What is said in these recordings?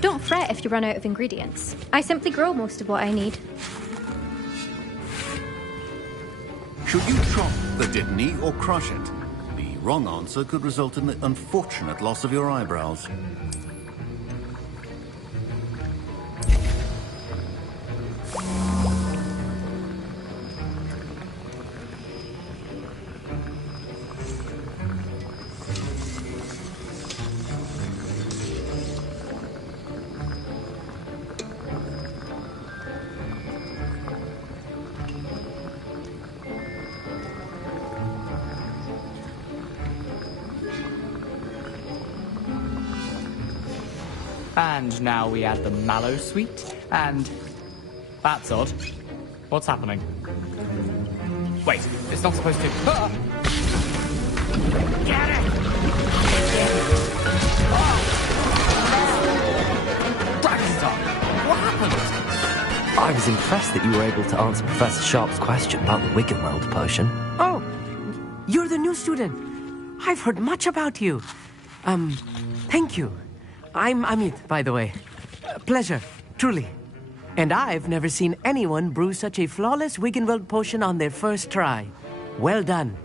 Don't fret if you run out of ingredients. I simply grow most of what I need. Should you chop the Dittany or crush it? The wrong answer could result in the unfortunate loss of your eyebrows. And now we add the mallow sweet, and... That's odd. What's happening? Wait, it's not supposed to... Ah! Get it! Oh! Dragonstone! What happened? I was impressed that you were able to answer Professor Sharp's question about the Wiggenweld potion. Oh, you're the new student. I've heard much about you. Thank you. I'm Amit, by the way. Pleasure, truly. And I've never seen anyone brew such a flawless Wiggenweld potion on their first try. Well done.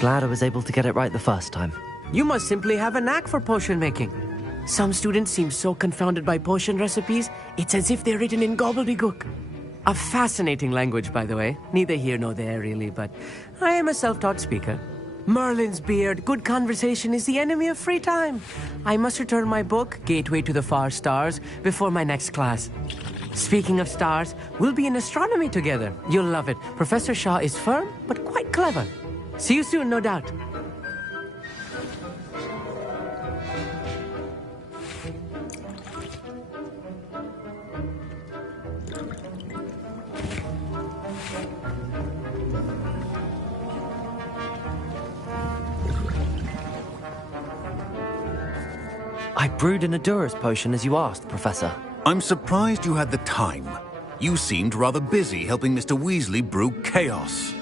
Glad I was able to get it right the first time. You must simply have a knack for potion making. Some students seem so confounded by potion recipes, it's as if they're written in gobbledygook. A fascinating language, by the way. Neither here nor there, really, but I am a self-taught speaker. Merlin's beard, good conversation is the enemy of free time. I must return my book, Gateway to the Far Stars, before my next class. Speaking of stars, we'll be in astronomy together. You'll love it. Professor Shah is firm, but quite clever. See you soon, no doubt. I brewed an Adura's potion as you asked, Professor. I'm surprised you had the time. You seemed rather busy helping Mr. Weasley brew chaos.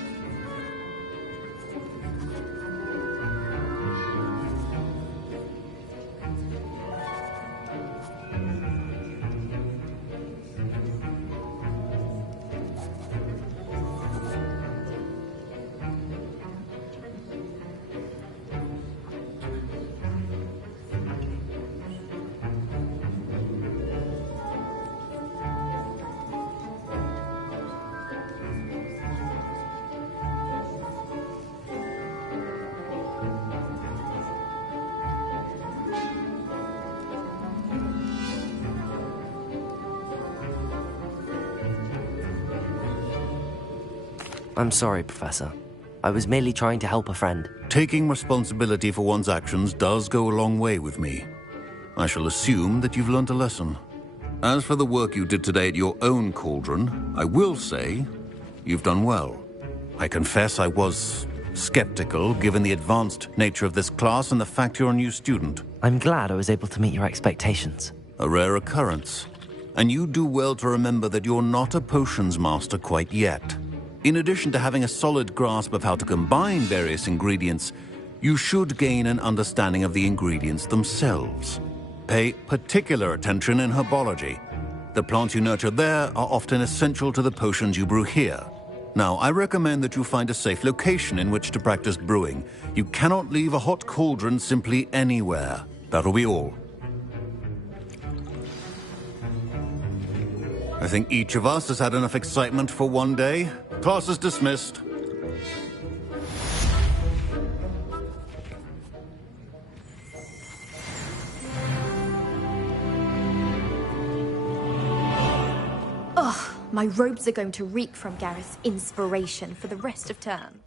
I'm sorry, Professor. I was merely trying to help a friend. Taking responsibility for one's actions does go a long way with me. I shall assume that you've learnt a lesson. As for the work you did today at your own cauldron, I will say you've done well. I confess I was skeptical, given the advanced nature of this class and the fact you're a new student. I'm glad I was able to meet your expectations. A rare occurrence. And you do well to remember that you're not a potions master quite yet. In addition to having a solid grasp of how to combine various ingredients, you should gain an understanding of the ingredients themselves. Pay particular attention in herbology. The plants you nurture there are often essential to the potions you brew here. Now, I recommend that you find a safe location in which to practice brewing. You cannot leave a hot cauldron simply anywhere. That'll be all. I think each of us has had enough excitement for one day. Class is dismissed. Ugh, my robes are going to reek from Gareth's inspiration for the rest of term.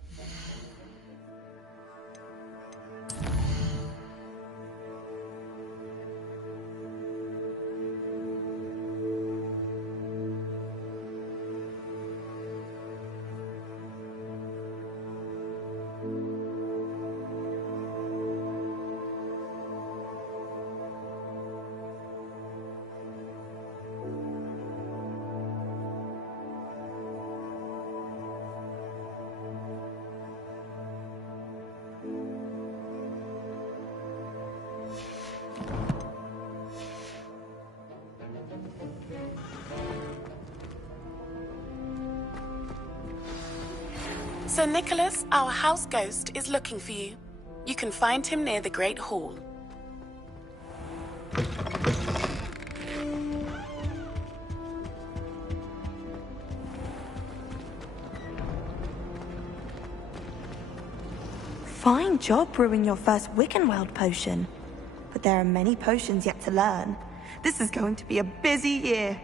Sir Nicholas, our house ghost, is looking for you. You can find him near the Great Hall. Fine job brewing your first Wiccanworld potion. But there are many potions yet to learn. This is going to be a busy year.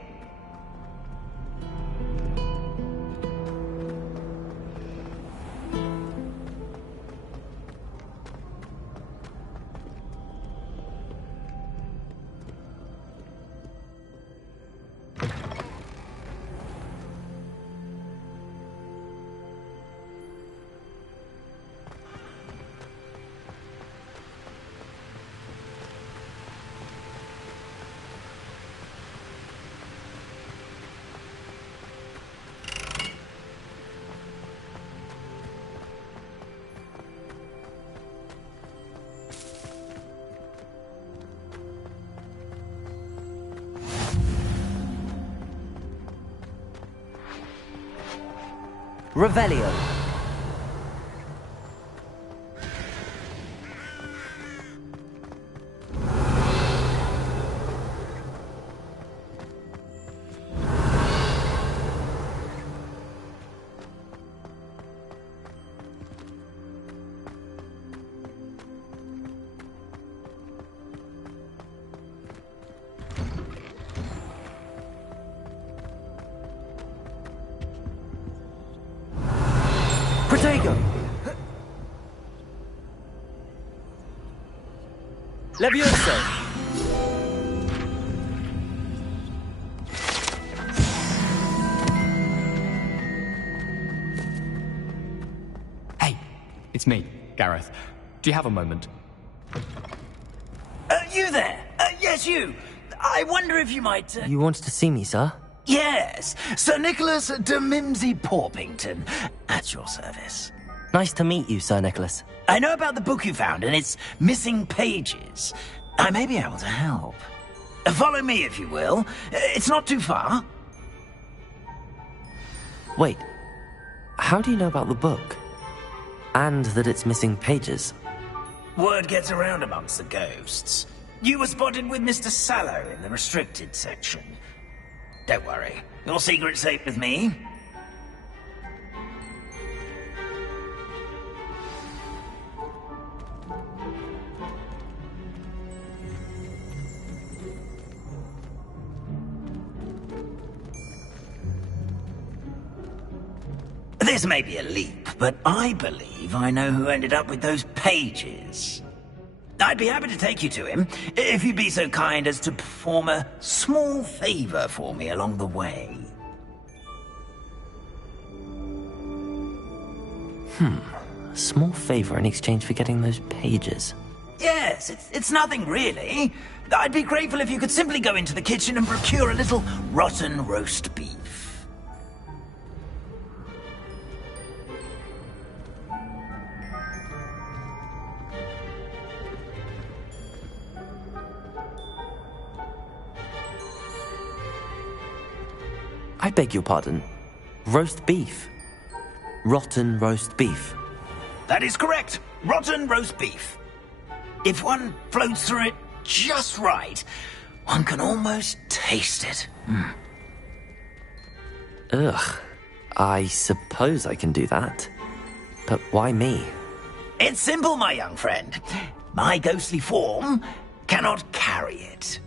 Revelio. Protego! Levioso! Hey, it's me, Gareth. Do you have a moment? You there? Yes, you. I wonder if you might... You wanted to see me, sir? Yes, Sir Nicholas de Mimsy Porpington, at your service. Nice to meet you, Sir Nicholas. I know about the book you found and its missing pages. I may be able to help. Follow me, if you will. It's not too far. Wait, how do you know about the book? And that it's missing pages? Word gets around amongst the ghosts. You were spotted with Mr. Sallow in the restricted section. Don't worry, your secret's safe with me. This may be a leap, but I believe I know who ended up with those pages. I'd be happy to take you to him, if you'd be so kind as to perform a small favor for me along the way. A small favor in exchange for getting those pages. Yes, it's nothing really. I'd be grateful if you could simply go into the kitchen and procure a little rotten roast beef. I beg your pardon. Roast beef. Rotten roast beef. That is correct. Rotten roast beef. If one floats through it just right, one can almost taste it. Ugh. I suppose I can do that. But why me? It's simple, my young friend. My ghostly form cannot carry it.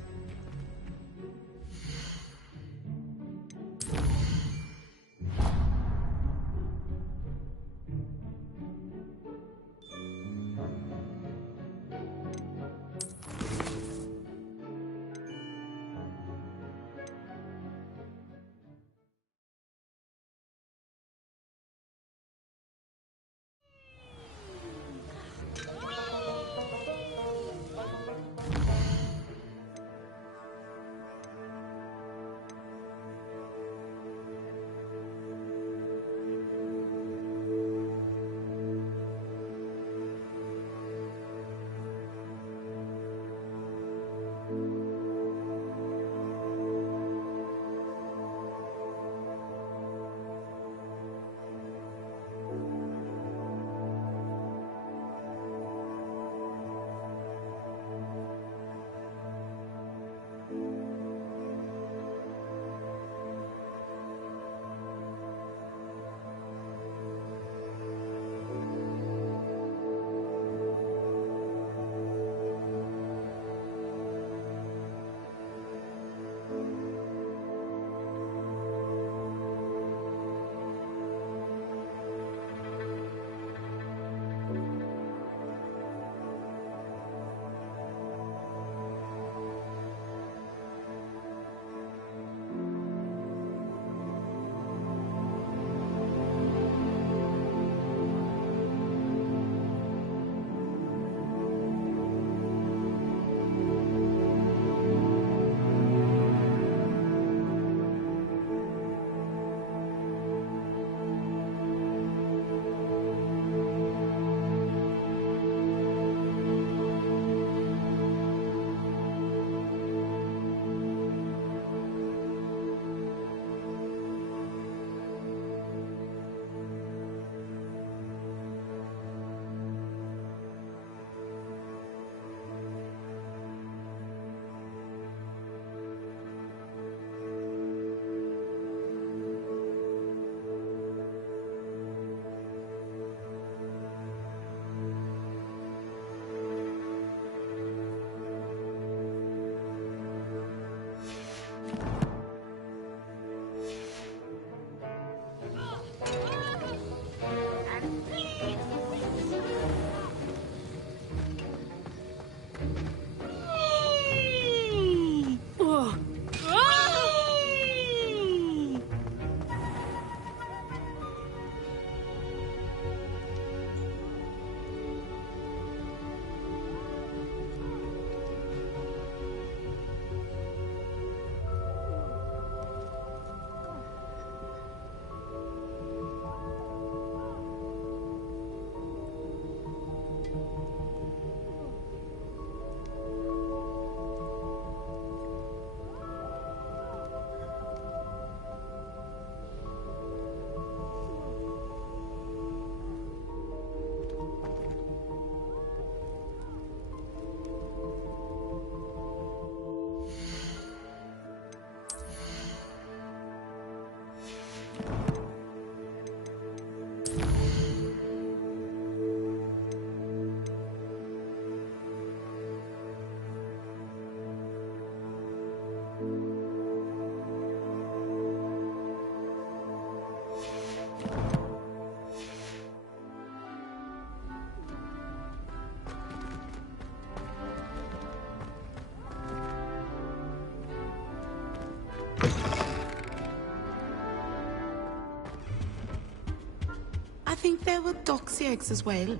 I think there were doxy eggs as well.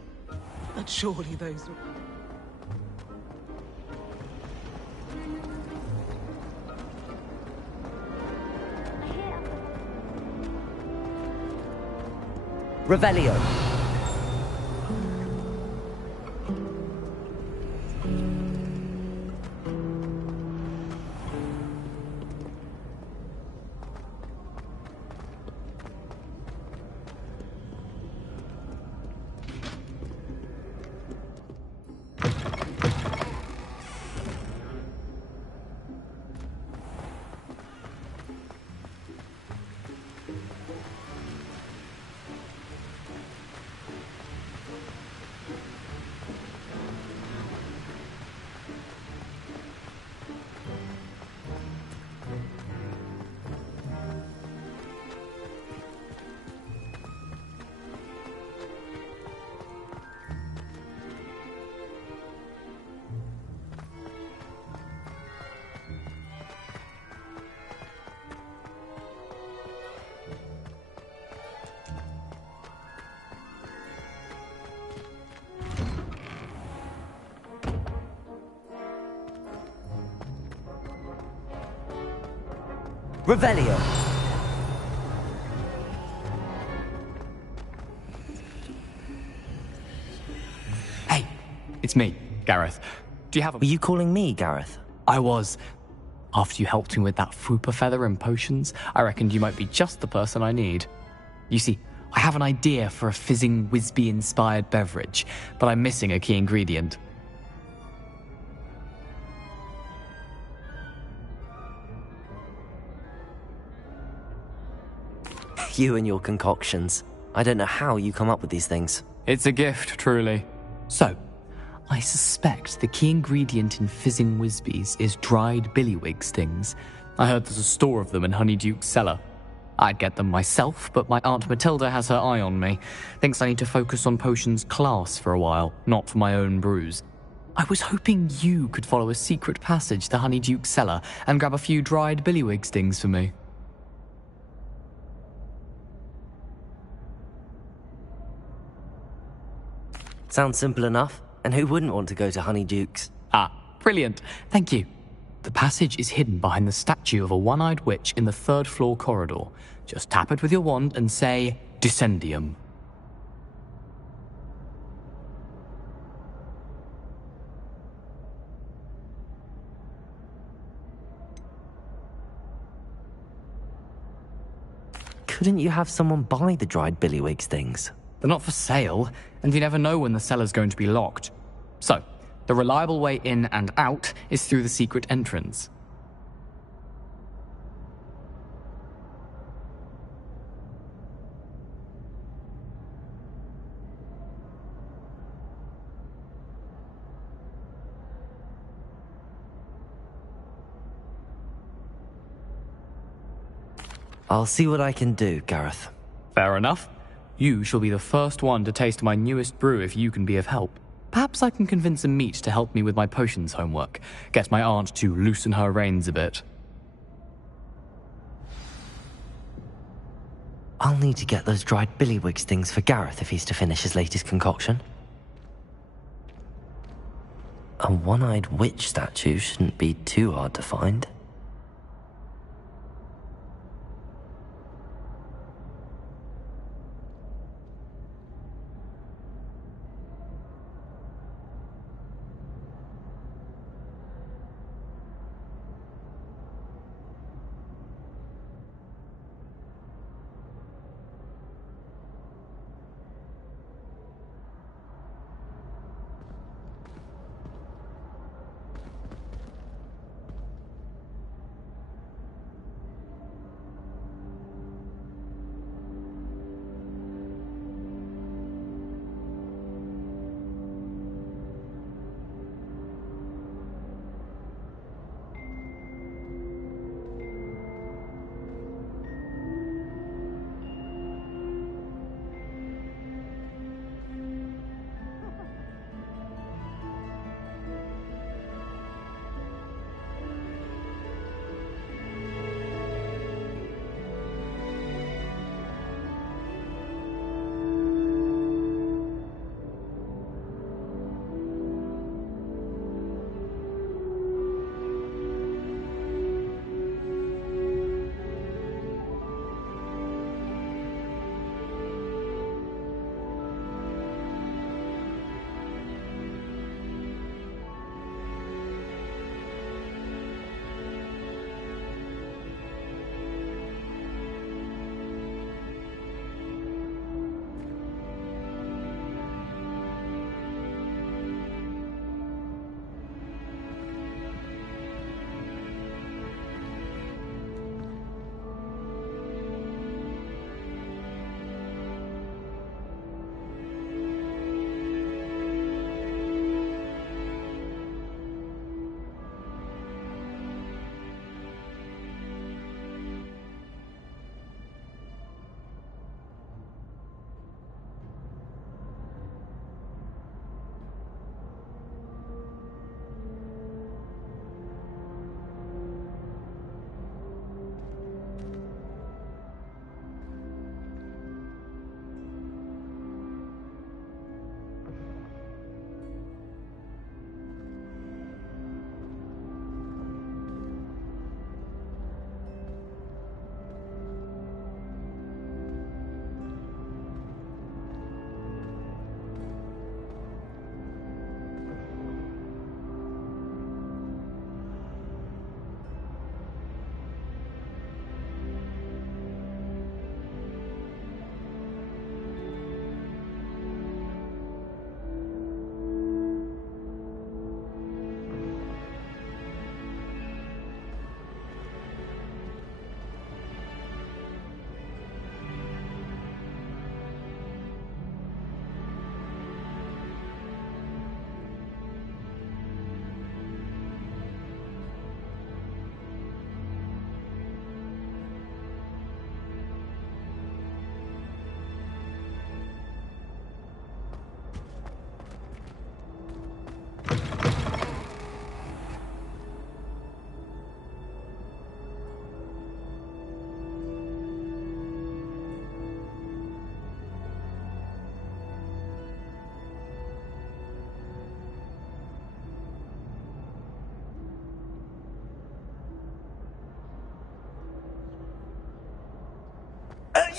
But surely those were... Revelio. Revelio. Hey, it's me, Gareth. Do you have a... Were you calling me, Gareth? I was. After you helped me with that Fupa feather and potions, I reckoned you might be just the person I need. You see, I have an idea for a fizzing Whizbee-inspired beverage, but I'm missing a key ingredient. You and your concoctions. I don't know how you come up with these things. It's a gift, truly. So, I suspect the key ingredient in fizzing Whizbees is dried billywig stings. I heard there's a store of them in Honeyduke's cellar. I'd get them myself, but my Aunt Matilda has her eye on me. Thinks I need to focus on potions class for a while, not for my own brews. I was hoping you could follow a secret passage to Honeyduke's cellar and grab a few dried billywig stings for me. Sounds simple enough. And who wouldn't want to go to Honeyduke's? Ah, brilliant. Thank you. The passage is hidden behind the statue of a one-eyed witch in the third-floor corridor. Just tap it with your wand and say, Descendium. Couldn't you have someone buy the dried billywig things? They're not for sale, and you never know when the cellar's going to be locked. So, the reliable way in and out is through the secret entrance. I'll see what I can do, Gareth. Fair enough. You shall be the first one to taste my newest brew if you can be of help. Perhaps I can convince a meat to help me with my potions homework. Get my aunt to loosen her reins a bit. I'll need to get those dried billywig things for Gareth if he's to finish his latest concoction. A one-eyed witch statue shouldn't be too hard to find.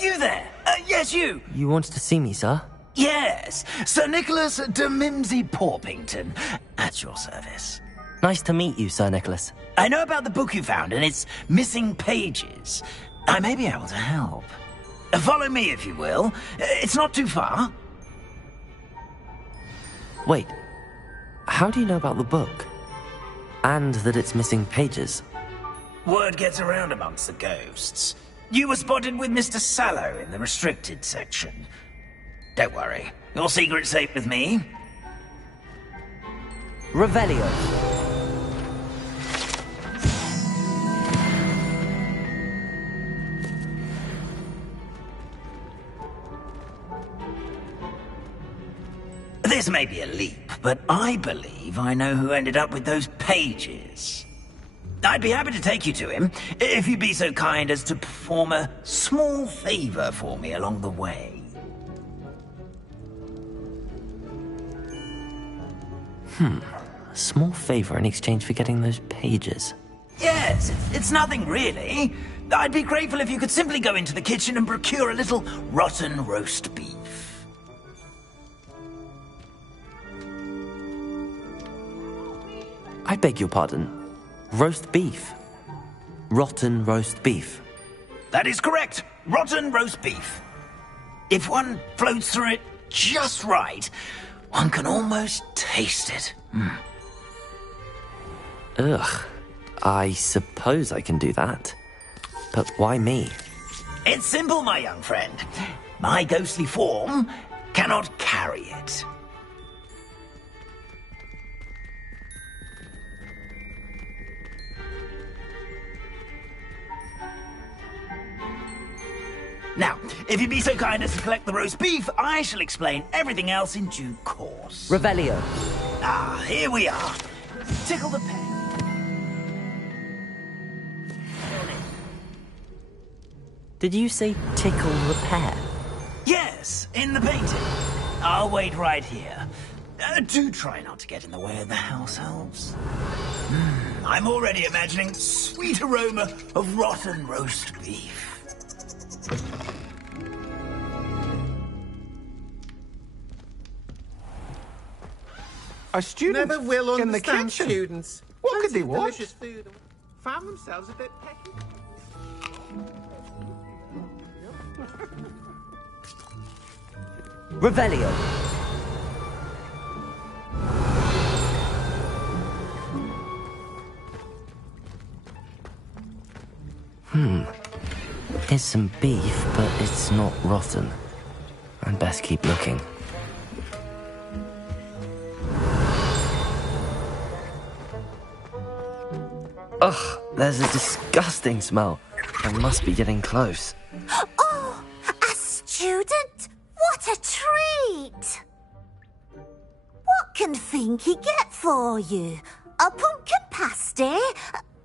You there! Yes, you! You wanted to see me, sir? Yes, Sir Nicholas de Mimsy Porpington. At your service. Nice to meet you, Sir Nicholas. I know about the book you found and its missing pages. I may be able to help. Follow me, if you will. It's not too far. Wait, how do you know about the book? And that it's missing pages? Word gets around amongst the ghosts. You were spotted with Mr. Sallow in the restricted section. Don't worry, your secret's safe with me. Revelio. This may be a leap, but I believe I know who ended up with those pages. I'd be happy to take you to him, if you'd be so kind as to perform a small favor for me along the way. A small favor in exchange for getting those pages. Yes, it's nothing really. I'd be grateful if you could simply go into the kitchen and procure a little rotten roast beef. I beg your pardon. Roast beef. Rotten roast beef. That is correct. Rotten roast beef. If one floats through it just right, one can almost taste it. Ugh. I suppose I can do that. But why me? It's simple, my young friend. My ghostly form cannot carry it. Now, if you'd be so kind as to collect the roast beef, I shall explain everything else in due course. Revelio. Ah, here we are. Tickle the pen. Did you say tickle the pear? Yes, in the painting. I'll wait right here. Do try not to get in the way of the house elves. I'm already imagining the sweet aroma of rotten roast beef. A student Never will in the understand kitchen. students. What could they want? Delicious food. Found themselves a bit pecky. Revelio. It's some beef, but it's not rotten. I'd best keep looking. Ugh, there's a disgusting smell. I must be getting close. Oh, a student? What a treat! What can Finky get for you? A pumpkin pasty?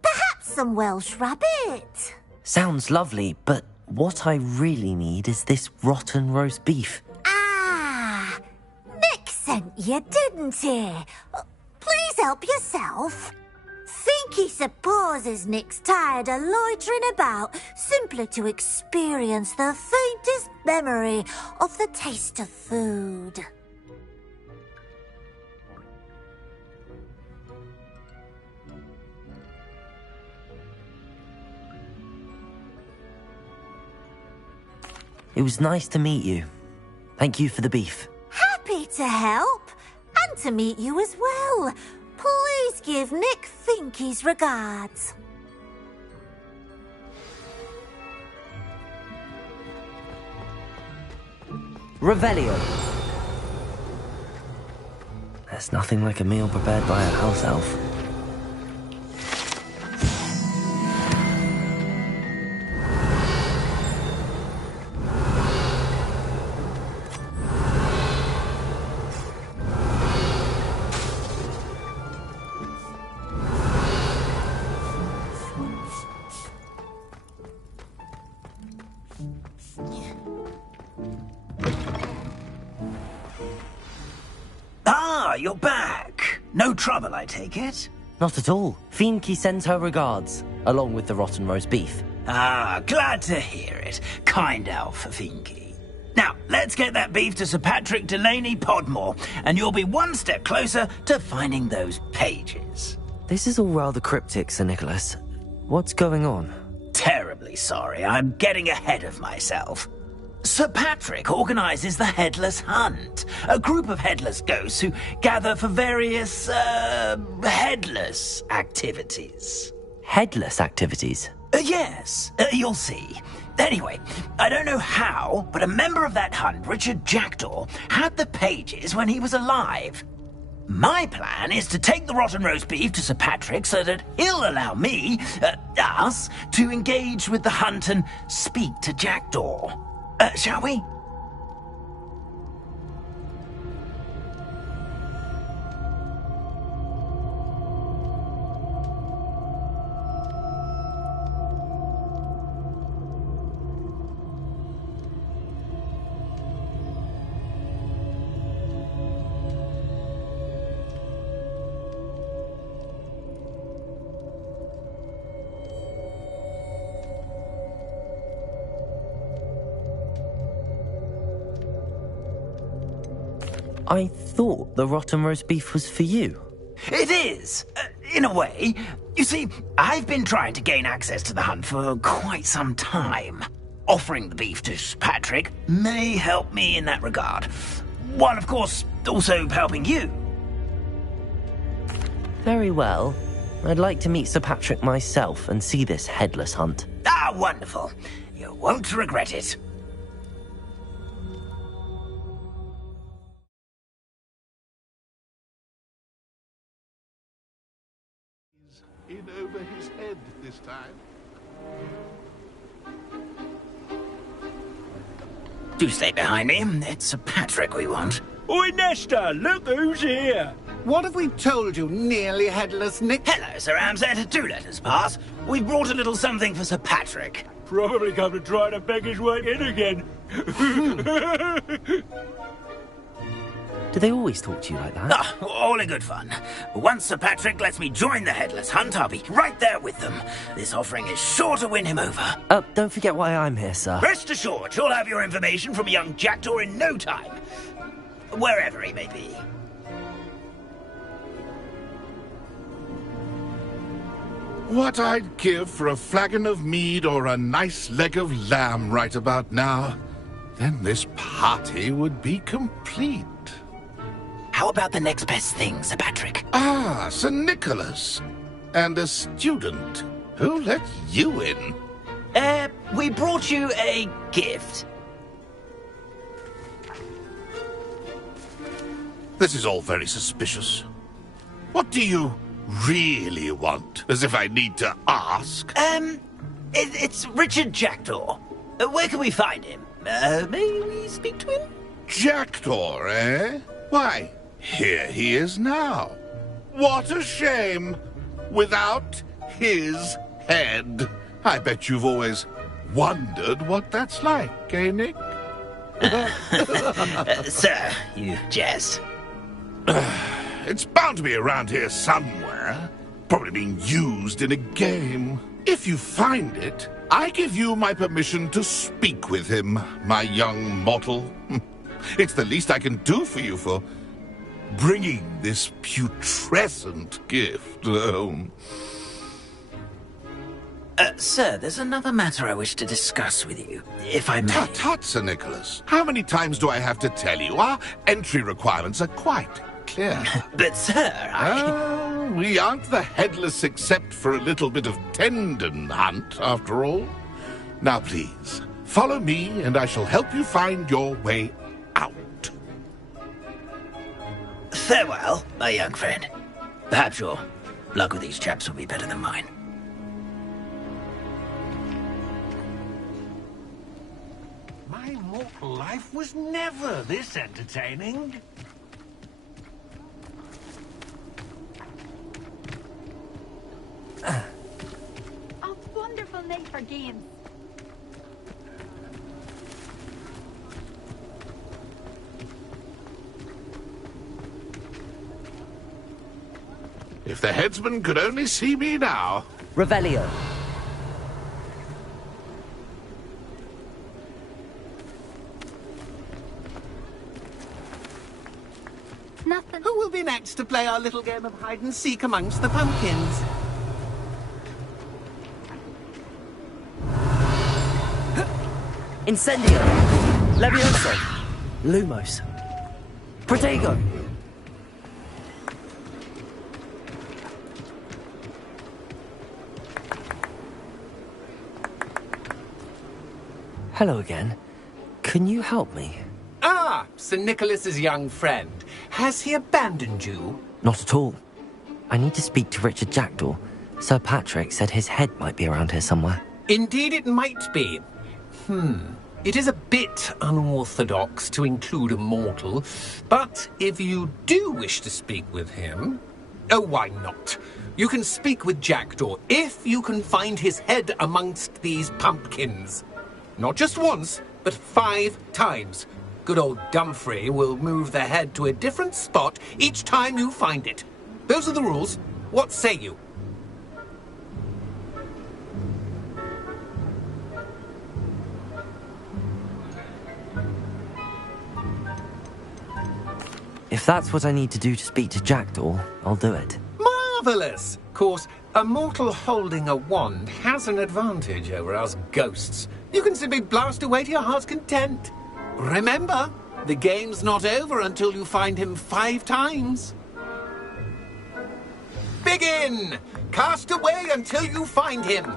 Perhaps some Welsh rabbit? Sounds lovely, but what I really need is this rotten roast beef. Ah, Nick sent you, didn't he? Please help yourself. Finky supposes Nick's tired of loitering about simply to experience the faintest memory of the taste of food. It was nice to meet you. Thank you for the beef. Happy to help, and to meet you as well. Please give Nick Finky's regards. Revelio. There's nothing like a meal prepared by a house elf. You're back. No trouble, I take it? Not at all. Finky sends her regards, along with the rotten roast beef. Ah, glad to hear it. Kind Alpha Finky. Now, let's get that beef to Sir Patrick Delaney Podmore, and you'll be one step closer to finding those pages. This is all rather cryptic, Sir Nicholas. What's going on? Terribly sorry, I'm getting ahead of myself. Sir Patrick organises the Headless Hunt, a group of headless ghosts who gather for various, headless activities. Headless activities? Yes, you'll see. Anyway, I don't know how, but a member of that hunt, Richard Jackdaw, had the pages when he was alive. My plan is to take the rotten roast beef to Sir Patrick so that he'll allow me, us, to engage with the hunt and speak to Jackdaw. Shall we? I thought the rotten roast beef was for you. It is, in a way. You see, I've been trying to gain access to the hunt for quite some time. Offering the beef to Sir Patrick may help me in that regard. While, of course, also helping you. Very well. I'd like to meet Sir Patrick myself and see this headless hunt. Ah, wonderful. You won't regret it. In over his head this time. Do stay behind me. It's Sir Patrick we want. Oi, Nesta, look who's here. What have we told you, nearly headless Nick? Hello, Sir Ramsed. Do let us pass. We've brought a little something for Sir Patrick. Probably come to try to beg his way in again. Do they always talk to you like that? Ah, all in good fun. Once Sir Patrick lets me join the Headless Hunt, I'll be right there with them. This offering is sure to win him over. Don't forget why I'm here, sir. Rest assured, you'll have your information from a young Jackdaw in no time. Wherever he may be. What I'd give for a flagon of mead or a nice leg of lamb right about now. Then this party would be complete. How about the next best thing, Sir Patrick? Ah, Sir Nicholas. And a student. Who let you in? We brought you a gift. This is all very suspicious. What do you really want? As if I need to ask. It's Richard Jackdaw. Where can we find him? May we speak to him? Jackdaw, eh? Why, here he is now. What a shame. Without his head. I bet you've always wondered what that's like, eh, Nick? Sir, you jest. It's bound to be around here somewhere. Probably being used in a game. If you find it, I give you my permission to speak with him, my young mortal. It's the least I can do for you for bringing this putrescent gift home. Sir, there's another matter I wish to discuss with you, if I may. Tut, Sir Nicholas. How many times do I have to tell you? Our entry requirements are quite clear. But, sir, we aren't the headless except for a little bit of tendon hunt, after all. Now, please, follow me, and I shall help you find your way out. Farewell, my young friend. Perhaps your luck with these chaps will be better than mine. My mortal life was never this entertaining. Oh, wonderful night for games. If the headsman could only see me now. Revelio. to play our little game of hide and seek amongst the pumpkins. Incendio! Levioso! Lumos! Protego! Hello again. Can you help me? Ah, Sir Nicholas's young friend. Has he abandoned you? Not at all. I need to speak to Richard Jackdaw. Sir Patrick said his head might be around here somewhere. Indeed it might be. It is a bit unorthodox to include a mortal, but if you do wish to speak with him... Oh, why not? You can speak with Jackdaw if you can find his head amongst these pumpkins. Not just once, but 5 times. Good old Dumfrey will move the head to a different spot each time you find it. Those are the rules. What say you? If that's what I need to do to speak to Jackdaw, I'll do it. Marvellous! Of course, a mortal holding a wand has an advantage over us ghosts. You can simply blast away to your heart's content. Remember, the game's not over until you find him 5 times. Begin! Cast away until you find him.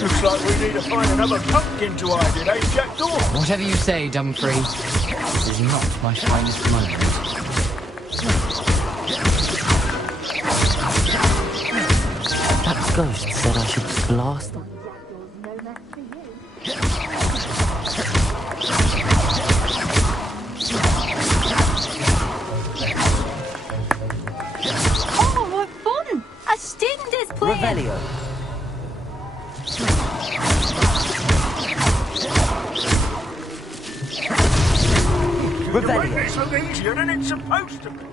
Looks like we need to find another pumpkin to hide in, eh, Jackdaw? Whatever you say, Dumfrey. This is not my finest moment. That ghost said I should blast them. Oh, what fun! A student is playing! Revelio. You make this look easier than it's supposed to be.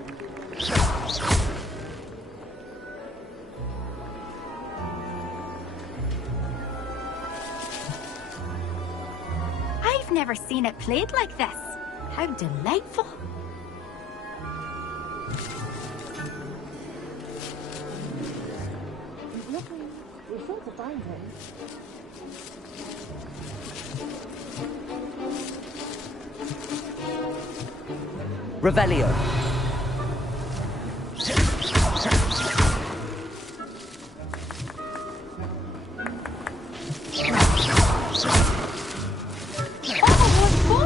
I've never seen it played like this. How delightful. We're sure to find him. Revelio.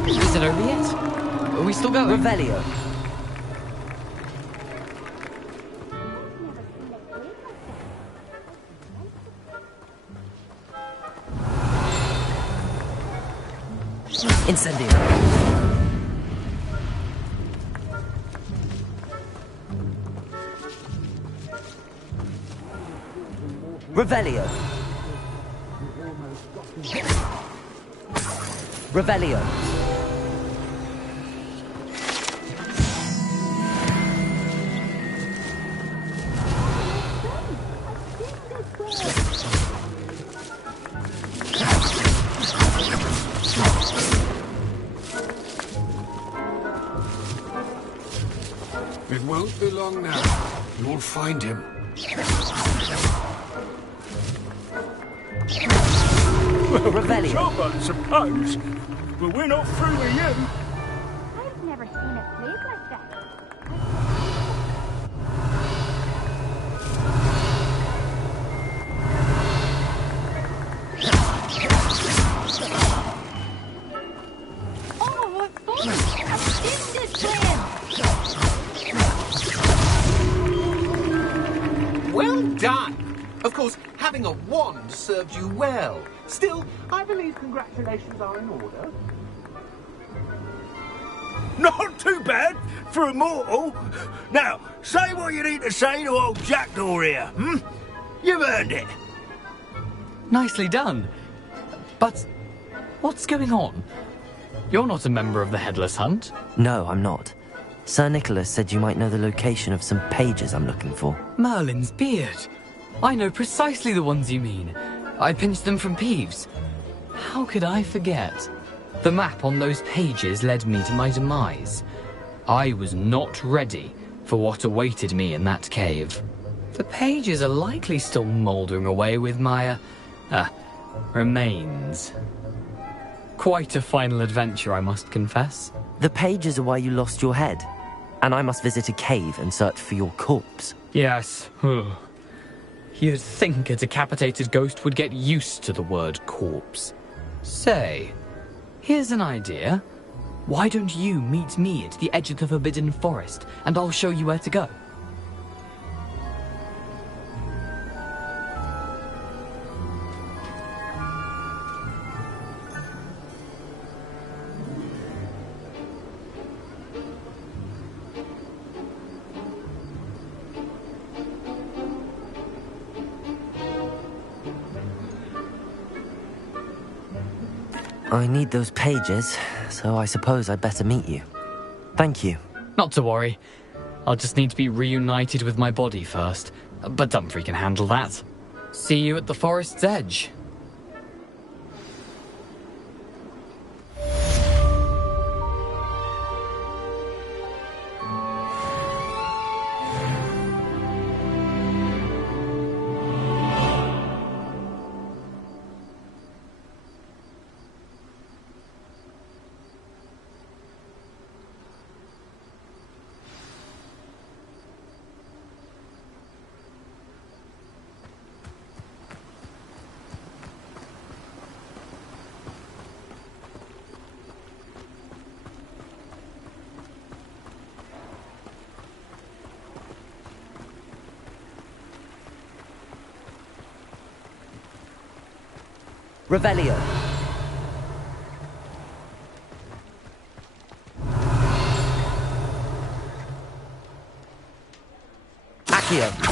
Is it over yet? Are we still going? Revelio. Incendio. Revelio. Revelio. It won't be long now. You'll find him. Revelio. Job, I suppose. But we're not through with you. I've never seen it played like that. Well done! Of course, having a wand served you well. Still, I believe congratulations are in order. Not too bad for a mortal. Now, say what you need to say to old Jackdaw here, hmm? You've earned it. Nicely done. But what's going on? You're not a member of the Headless Hunt. No, I'm not. Sir Nicholas said you might know the location of some pages I'm looking for. Merlin's beard. I know precisely the ones you mean. I pinched them from Peeves. How could I forget? The map on those pages led me to my demise. I was not ready for what awaited me in that cave. The pages are likely still mouldering away with my, remains. Quite a final adventure, I must confess. The pages are why you lost your head, and I must visit a cave and search for your corpse. Yes. You'd think a decapitated ghost would get used to the word corpse. Say, here's an idea. Why don't you meet me at the edge of the Forbidden Forest, and I'll show you where to go? I need those pages, so I suppose I'd better meet you. Thank you. Not to worry. I'll just need to be reunited with my body first. But Dumfrey can handle that. See you at the forest's edge. Revelio. Accio.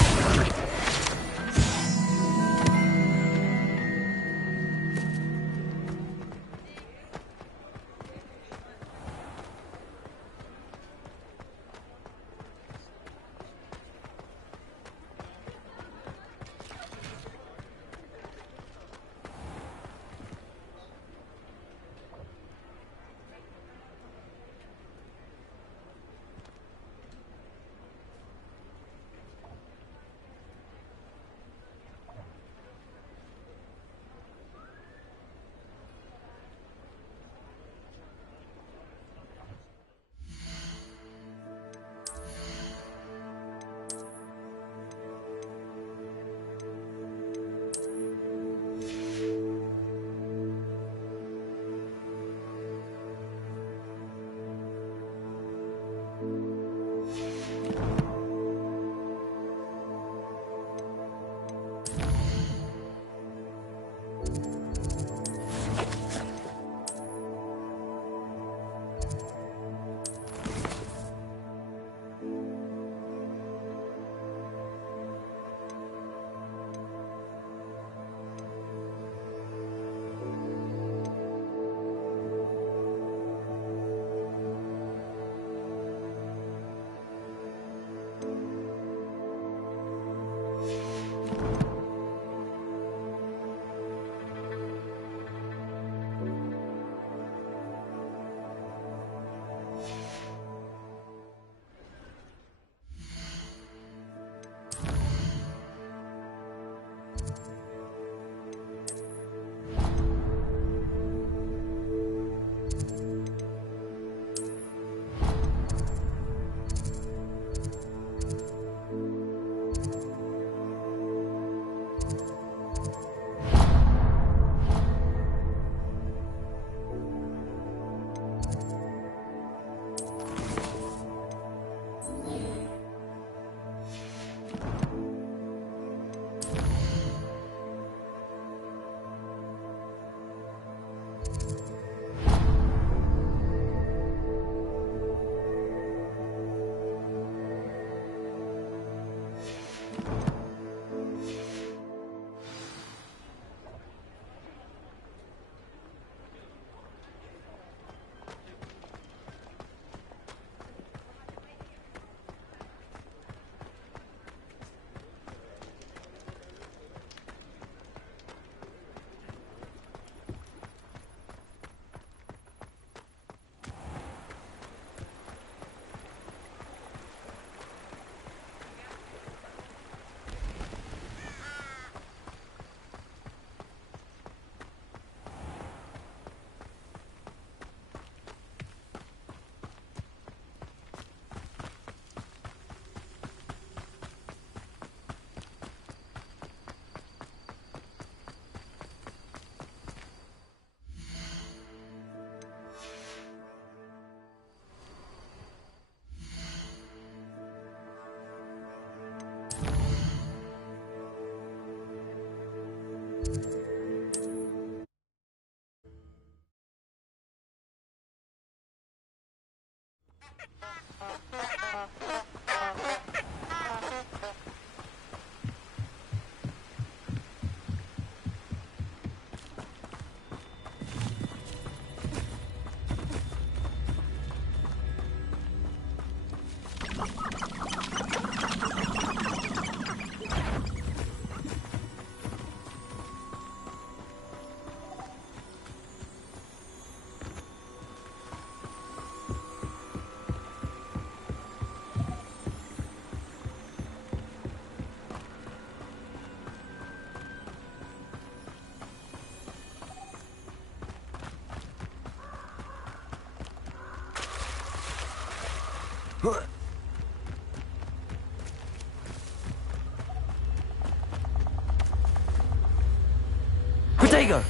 Protego!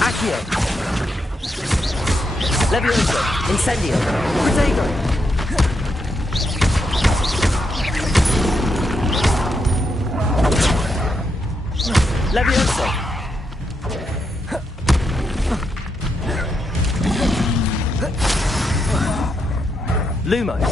Accio! Levioso! Incendio! Protego! Levioso! Lumos!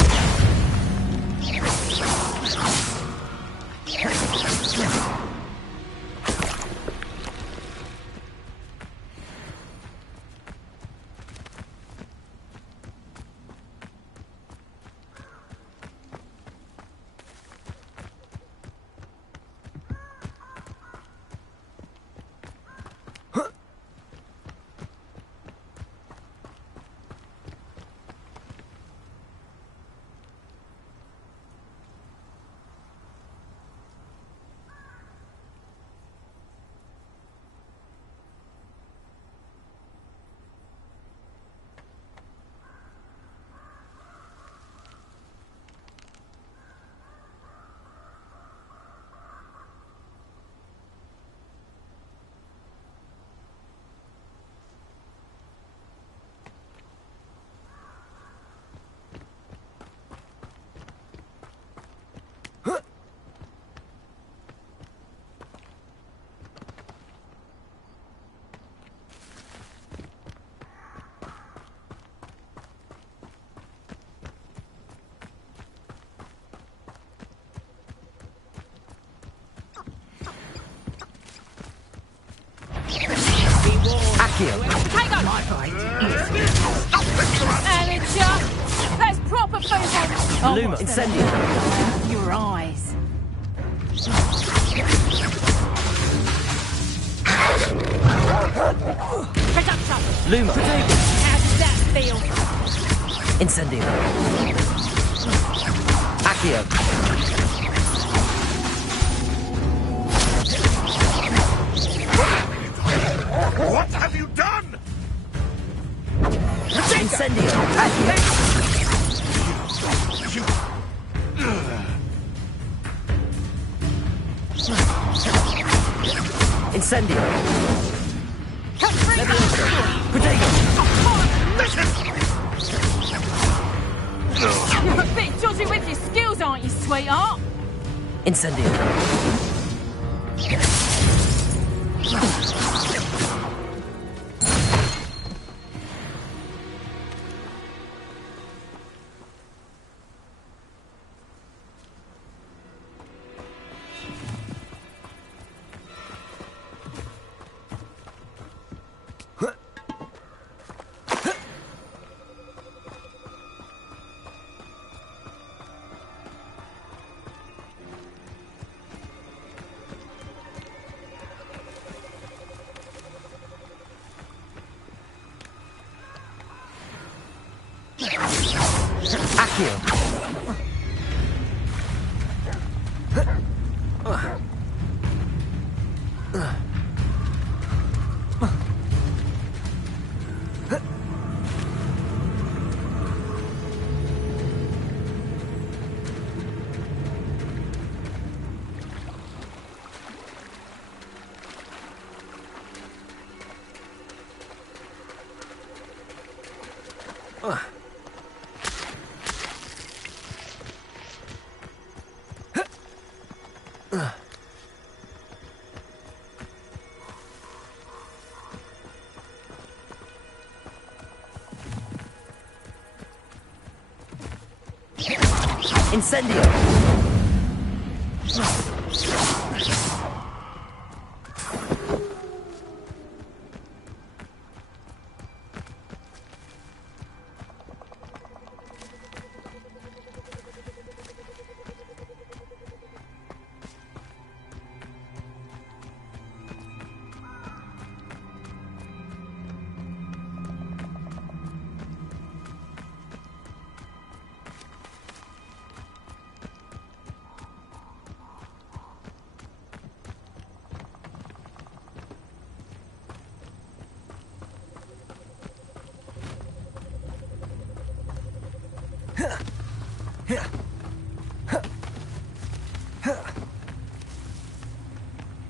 Accio! Amateur! That's proper food! Luma! Incendio! Your eyes. Production! Luma! How does that feel? Incendio! Accio! What have you done? Incendio! Incendio! Protego! You're a bit dodgy with your skills, aren't you, sweetheart? Incendio! Thank you. Incendio!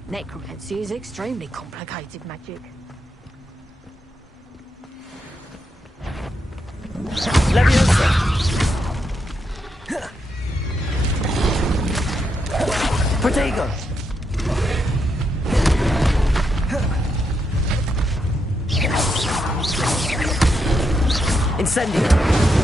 Necromancy is extremely complicated magic. Leviosa! Protego! Incendio!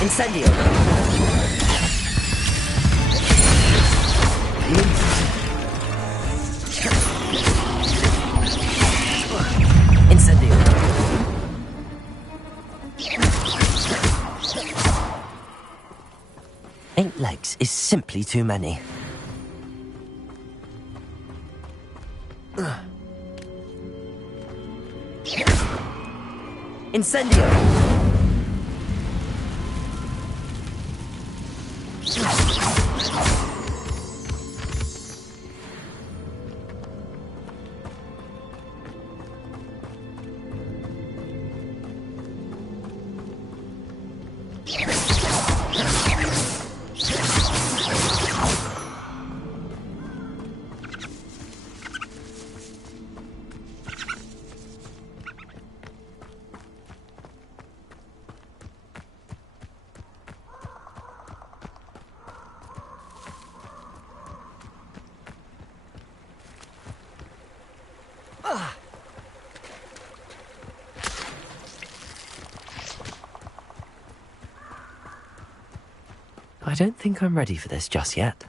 Incendio! Incendio! 8 legs is simply too many. Incendio! I don't think I'm ready for this just yet.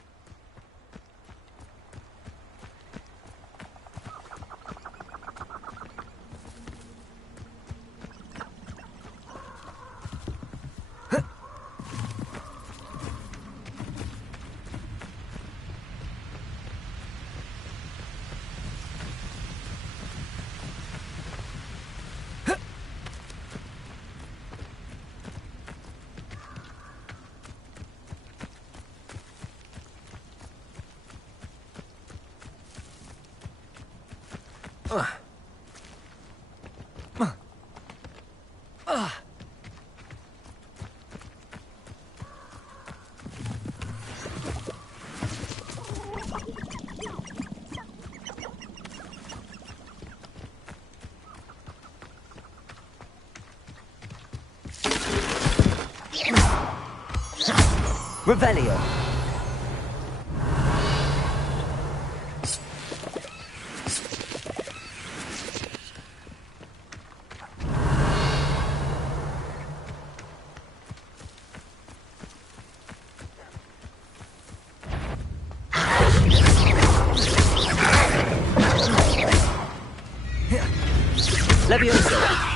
Revelio. Levioso.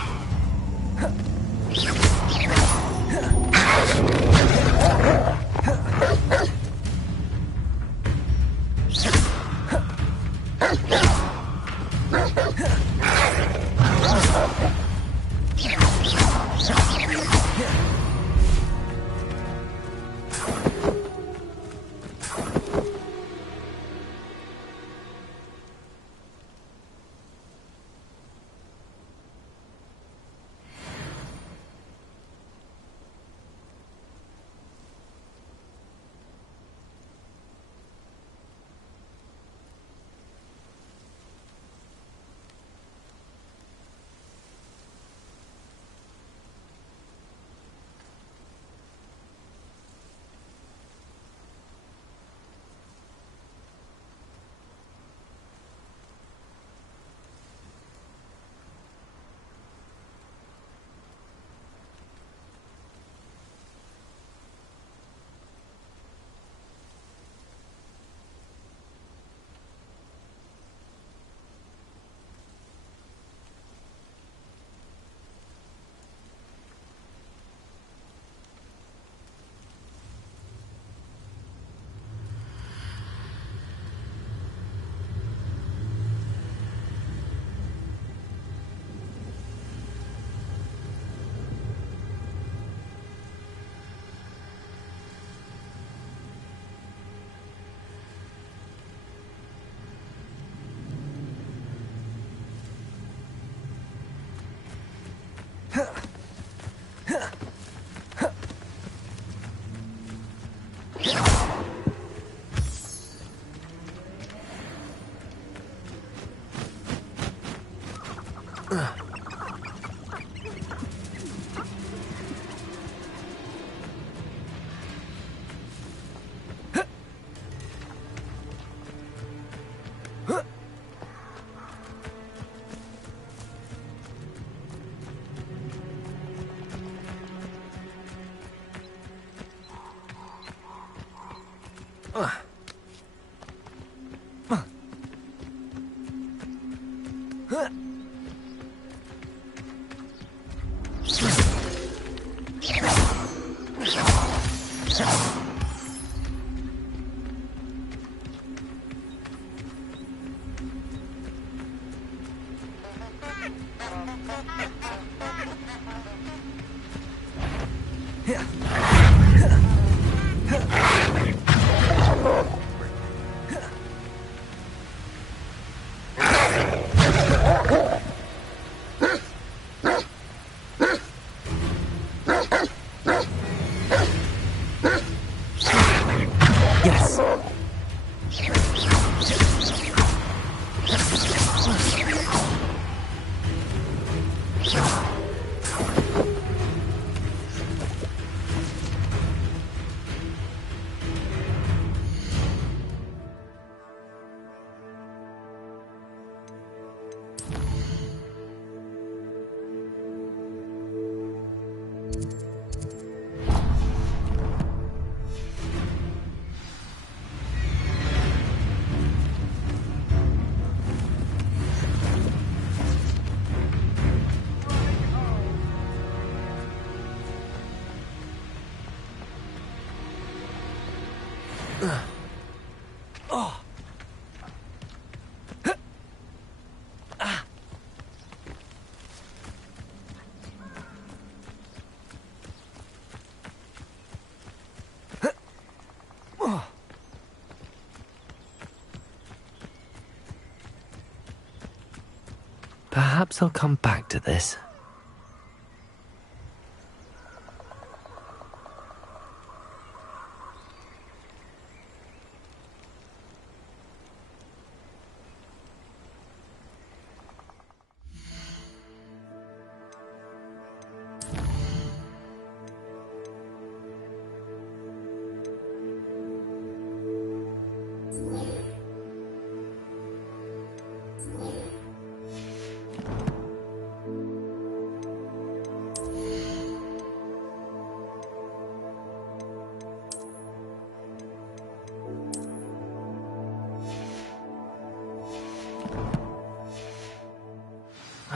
Perhaps I'll come back to this.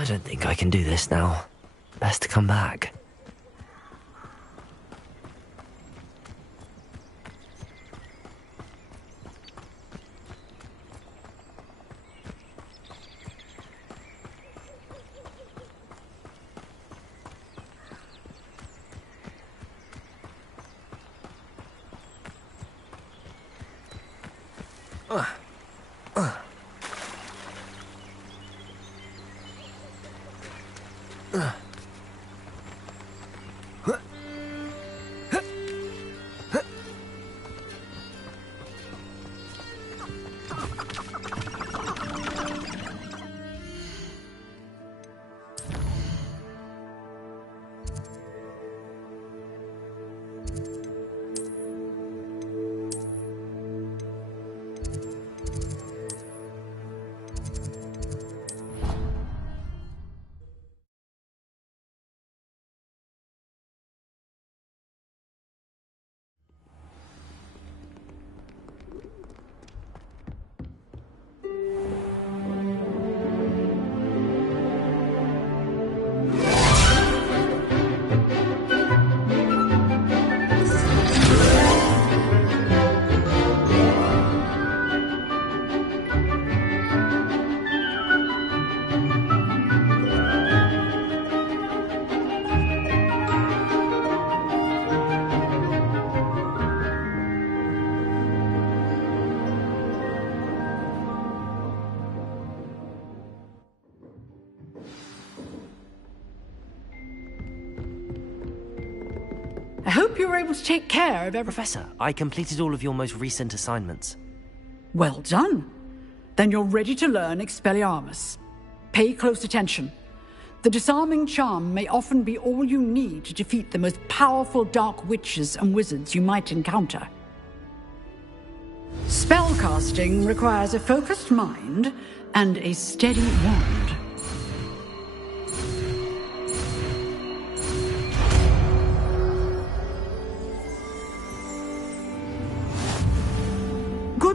I don't think I can do this now. Best to come back. I hope you were able to take care of every... Professor, I completed all of your most recent assignments. Well done. Then you're ready to learn Expelliarmus. Pay close attention. The disarming charm may often be all you need to defeat the most powerful dark witches and wizards you might encounter. Spellcasting requires a focused mind and a steady wand.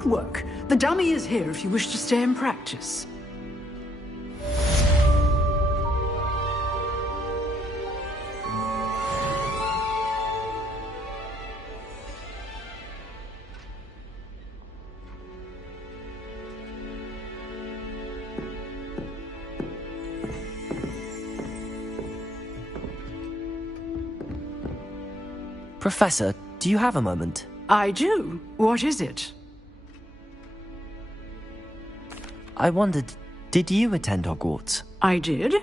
Good work. The dummy is here if you wish to stay and practice. Professor, do you have a moment? I do. What is it? I wondered, did you attend Hogwarts? I did.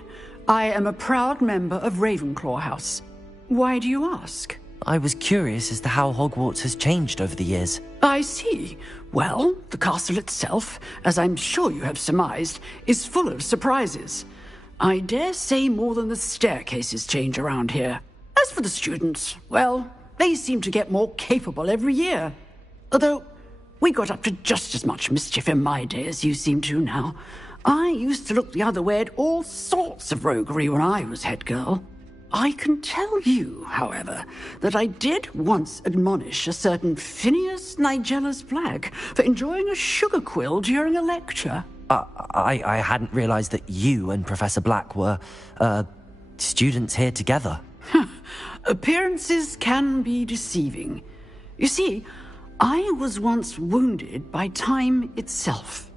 I am a proud member of Ravenclaw House. Why do you ask? I was curious as to how Hogwarts has changed over the years. I see. Well, the castle itself, as I'm sure you have surmised, is full of surprises. I dare say more than the staircases change around here. As for the students, well, they seem to get more capable every year. Although, we got up to just as much mischief in my day as you seem to now. I used to look the other way at all sorts of roguery when I was head girl. I can tell you, however, that I did once admonish a certain Phineas Nigella's Flag for enjoying a sugar quill during a lecture. I hadn't realized that you and Professor Black were, students here together. Appearances can be deceiving. You see, I was once wounded by time itself.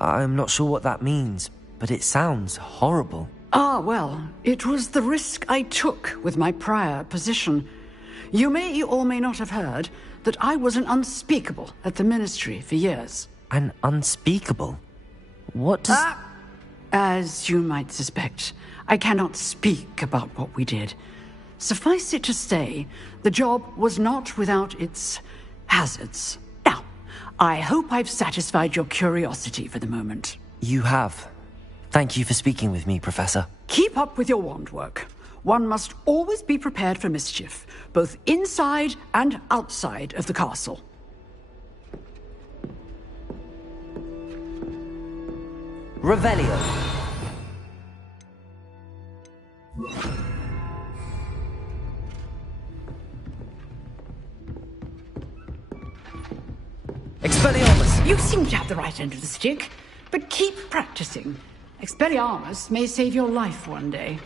I'm not sure what that means, but it sounds horrible. Ah, well, it was the risk I took with my prior position. You may or may not have heard that I was an unspeakable at the Ministry for years. An unspeakable? What does... As you might suspect, I cannot speak about what we did. Suffice it to say, the job was not without its hazards. Now, I hope I've satisfied your curiosity for the moment. You have. Thank you for speaking with me, Professor. Keep up with your wand work. One must always be prepared for mischief, both inside and outside of the castle. Revelio. Expelliarmus! You seem to have the right end of the stick, but keep practicing. Expelliarmus may save your life one day.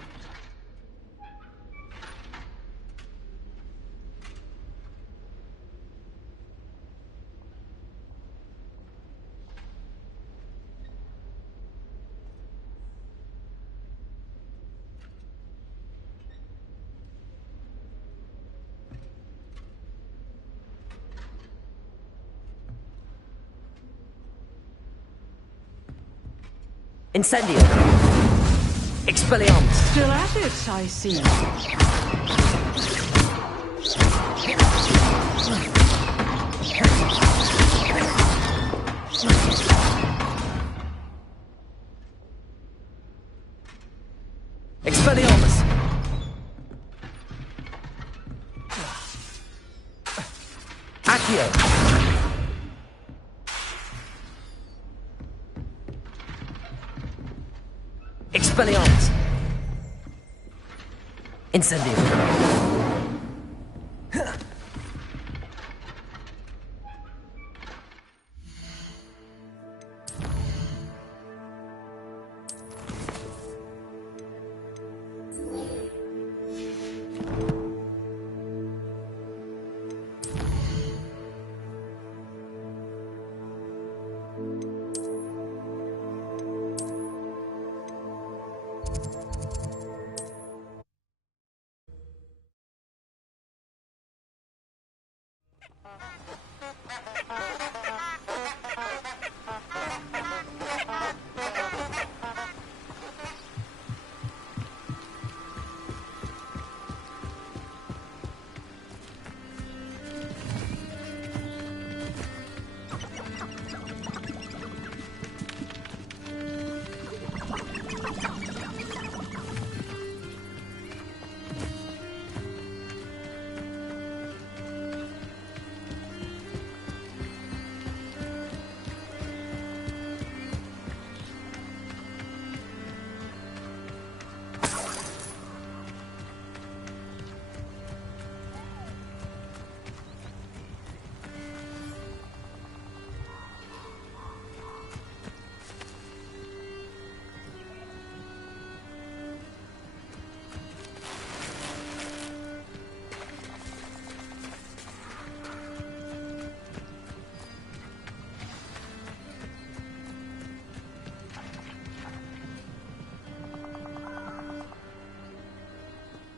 Incendio! Expelliarmus! Still at it, I see. Expelliarmus! Accio! Expelliarmus! Incendio!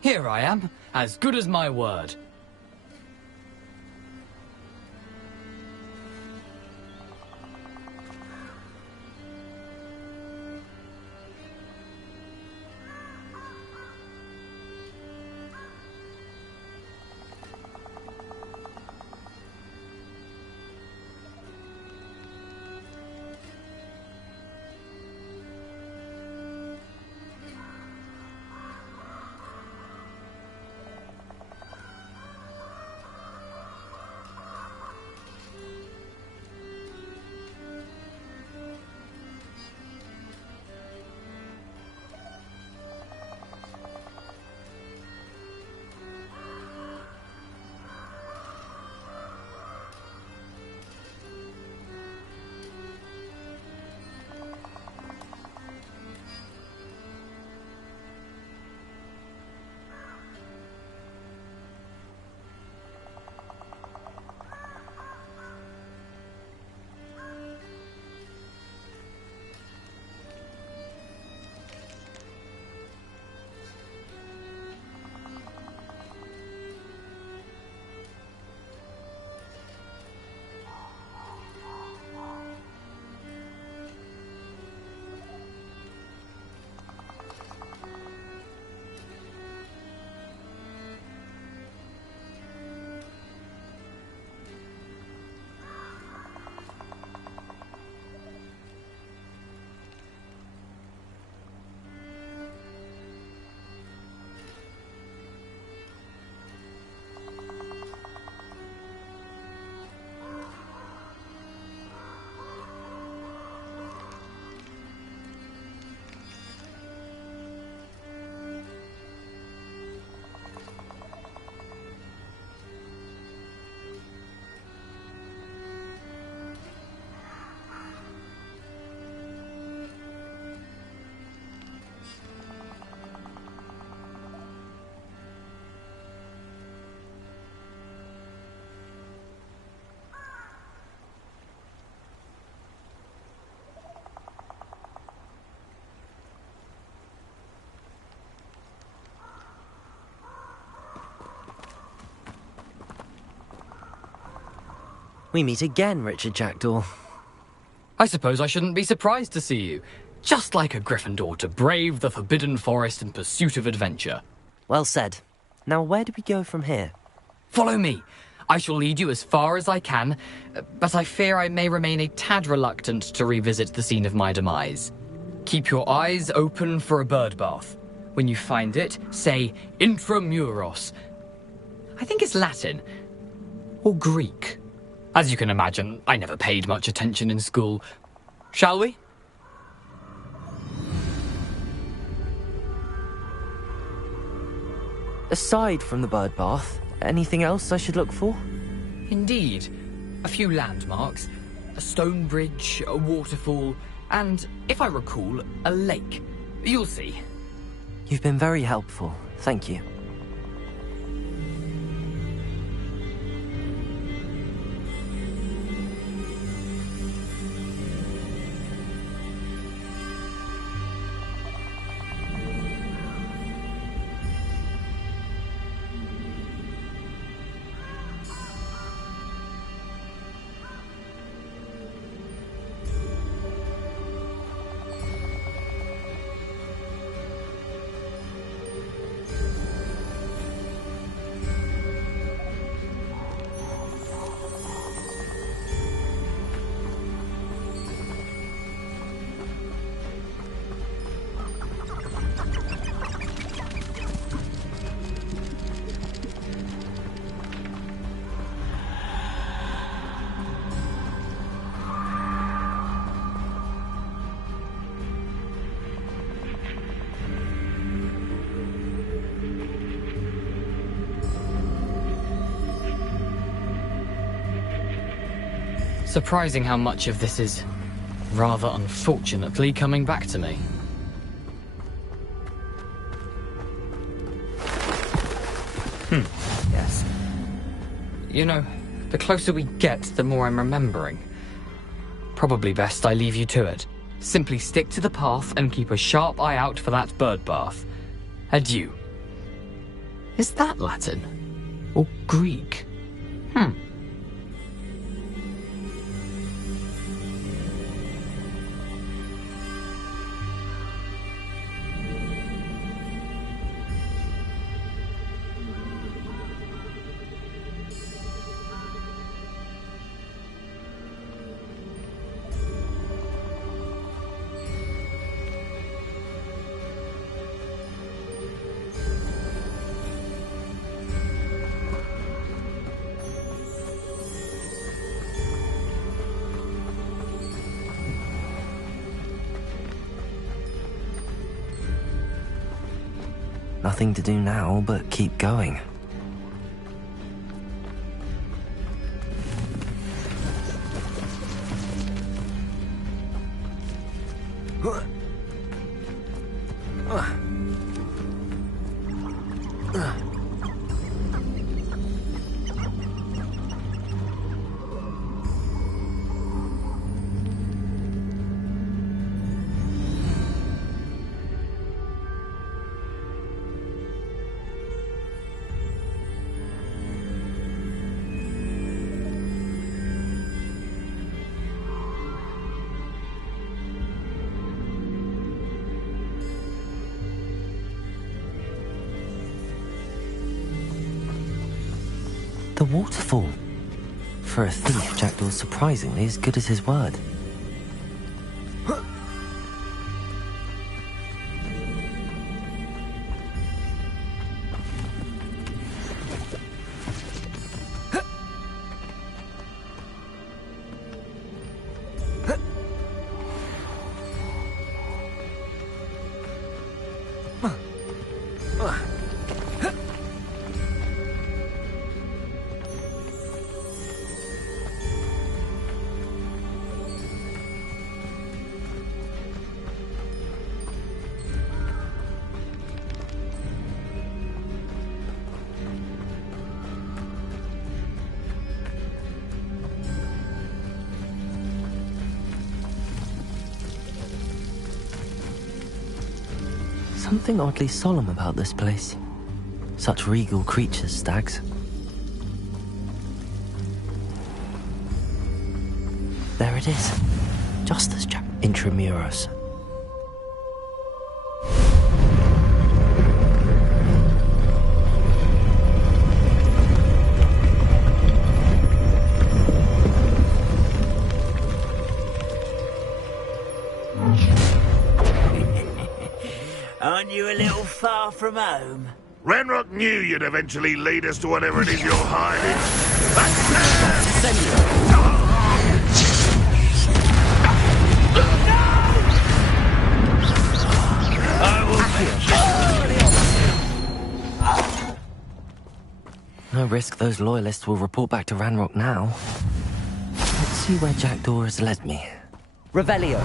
Here I am, as good as my word. We meet again, Richard Jackdaw. I suppose I shouldn't be surprised to see you. Just like a Gryffindor to brave the Forbidden Forest in pursuit of adventure. Well said. Now where do we go from here? Follow me. I shall lead you as far as I can, but I fear I may remain a tad reluctant to revisit the scene of my demise. Keep your eyes open for a bird bath. When you find it, say intramuros. I think it's Latin. Or Greek. As you can imagine, I never paid much attention in school. Shall we? Aside from the bird bath, anything else I should look for? Indeed. A few landmarks, a stone bridge, a waterfall, and, if I recall, a lake. You'll see. You've been very helpful. Thank you. Surprising how much of this is, rather unfortunately, coming back to me. Yes. You know, the closer we get, the more I'm remembering. Probably best I leave you to it. Simply stick to the path and keep a sharp eye out for that bird bath. Adieu. Is that Latin? Or Greek? Nothing to do now but keep going. The waterfall. For a thief, Jackdaw's surprisingly as good as his word. Something oddly solemn about this place. Such regal creatures, stags. There it is. Just as Jack Intramuros. Aren't you a little far from home? Ranrock knew you'd eventually lead us to whatever it is you're hiding. No risk those loyalists will report back to Ranrock now. Let's see where Jackdaw has led me. Revelio.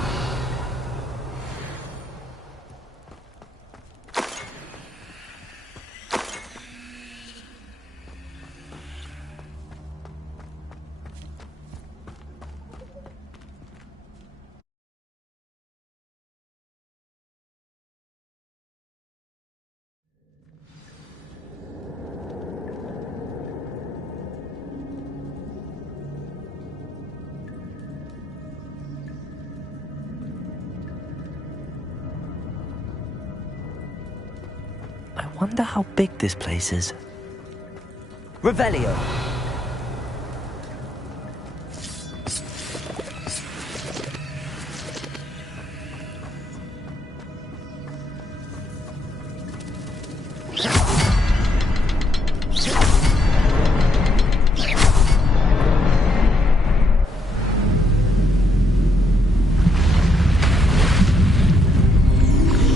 I wonder how big this place is. Revelio.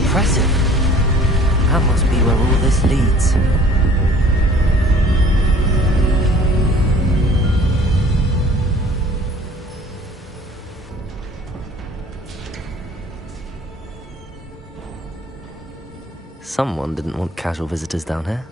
Impressive. That must be where all this leads. Someone didn't want casual visitors down here.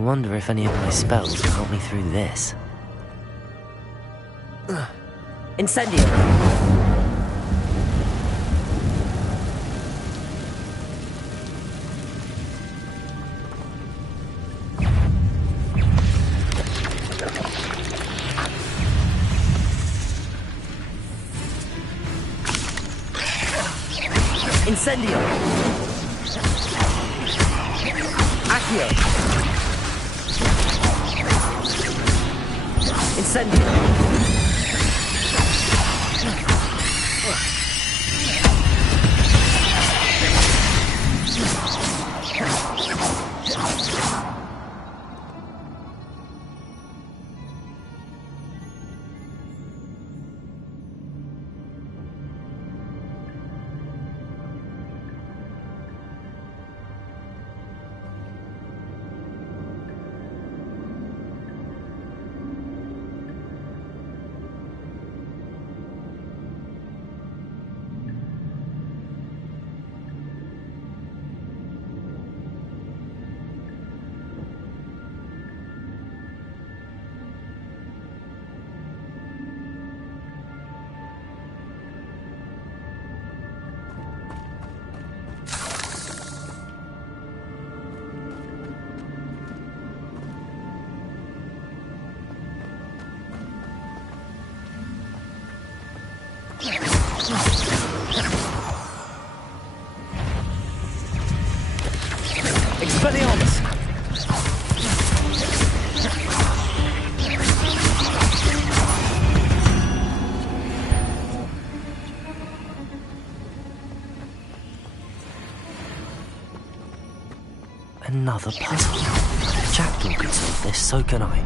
wonder if any of my spells will help me through this. Incendio! Incendio! Accio! Incendio! Expelliarmus! Another puzzle. If Jackdaw could solve this, so can I.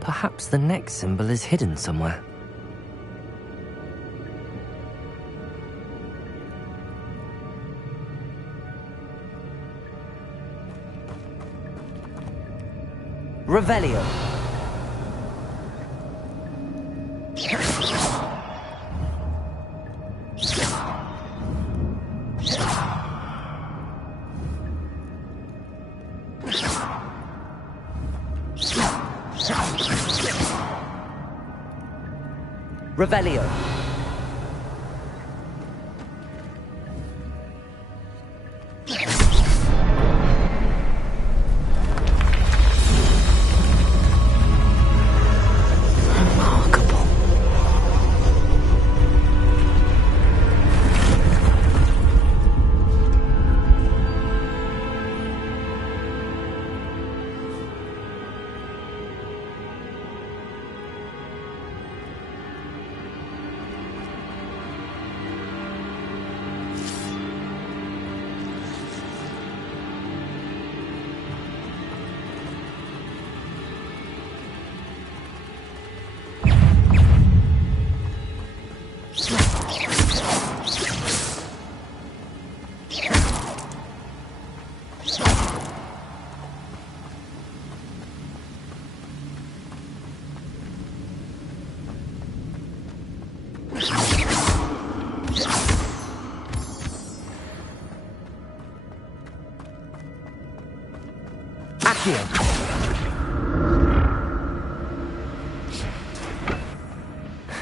Perhaps the next symbol is hidden somewhere. Revelio. Revelio.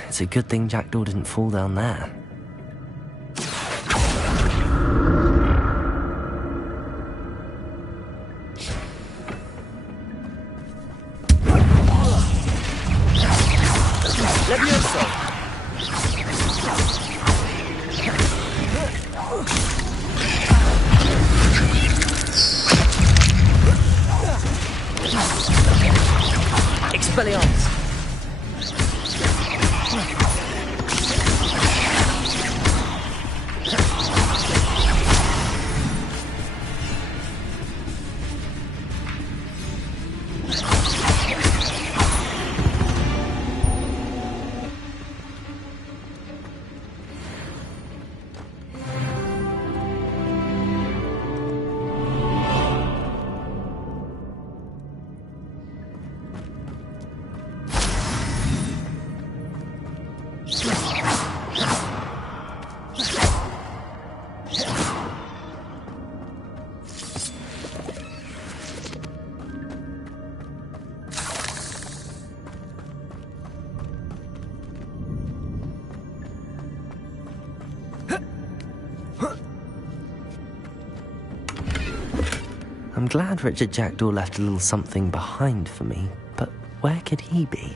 It's a good thing Jackdaw didn't fall down there. Expelliarmus! I'm glad Richard Jackdaw left a little something behind for me, but where could he be?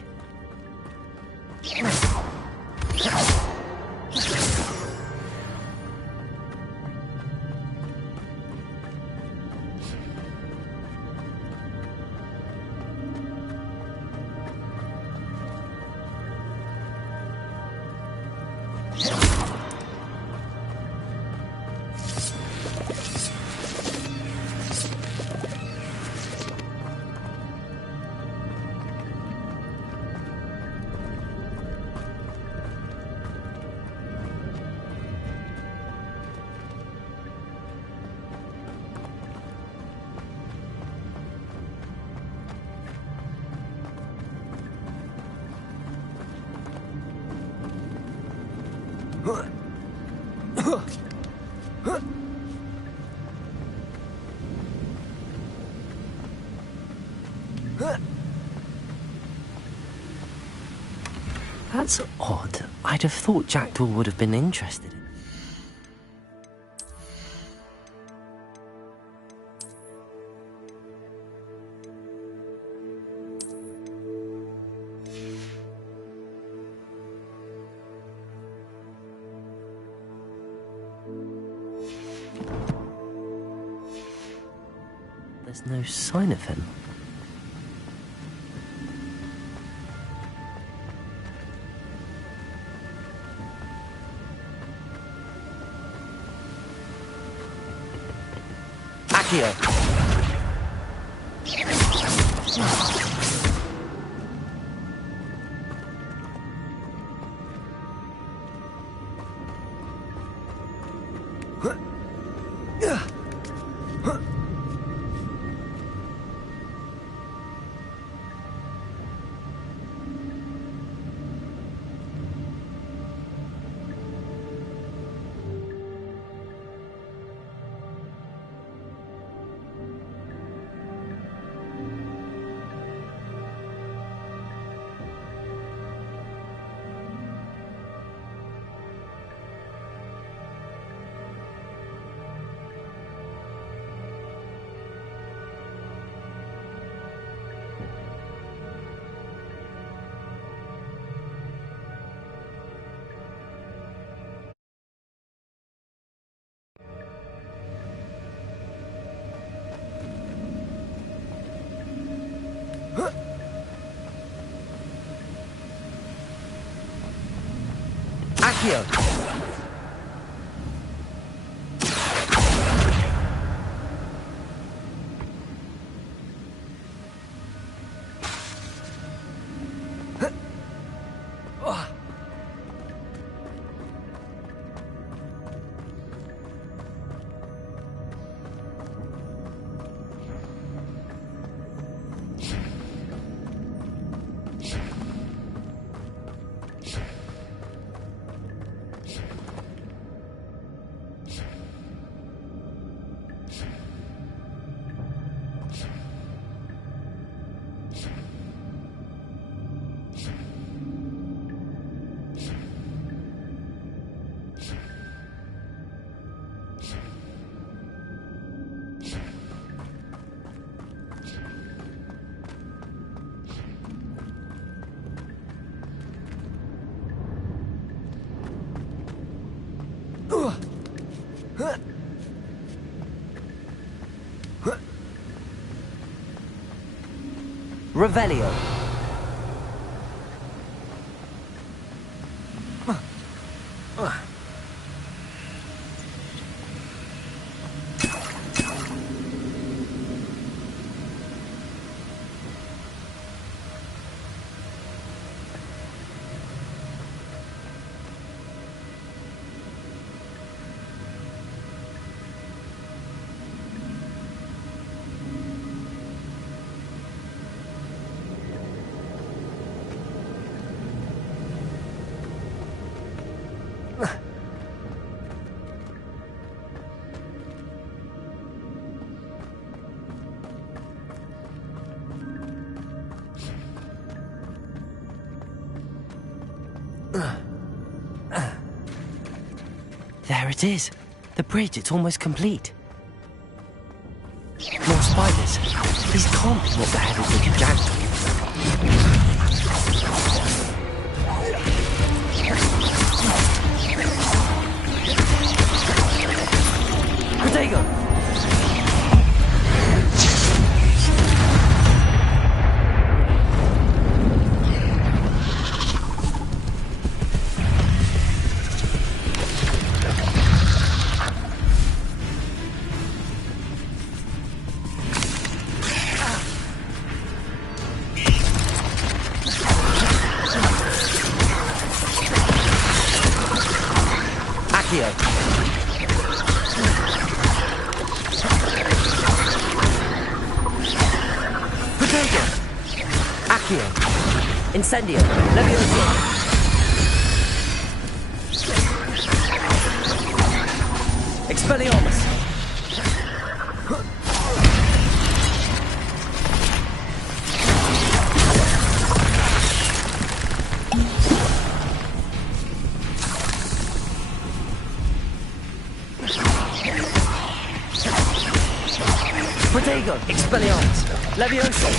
That's odd. I'd have thought Jackdaw would have been interested in. There's no sign of him. Accio! Accio! Revelio. There it is. The bridge, it's almost complete. More spiders. These can't be what the headed looking jackdaw. Protego! Incendio! Levioso! Expelliarmus! Protego! Expelliarmus! Levioso!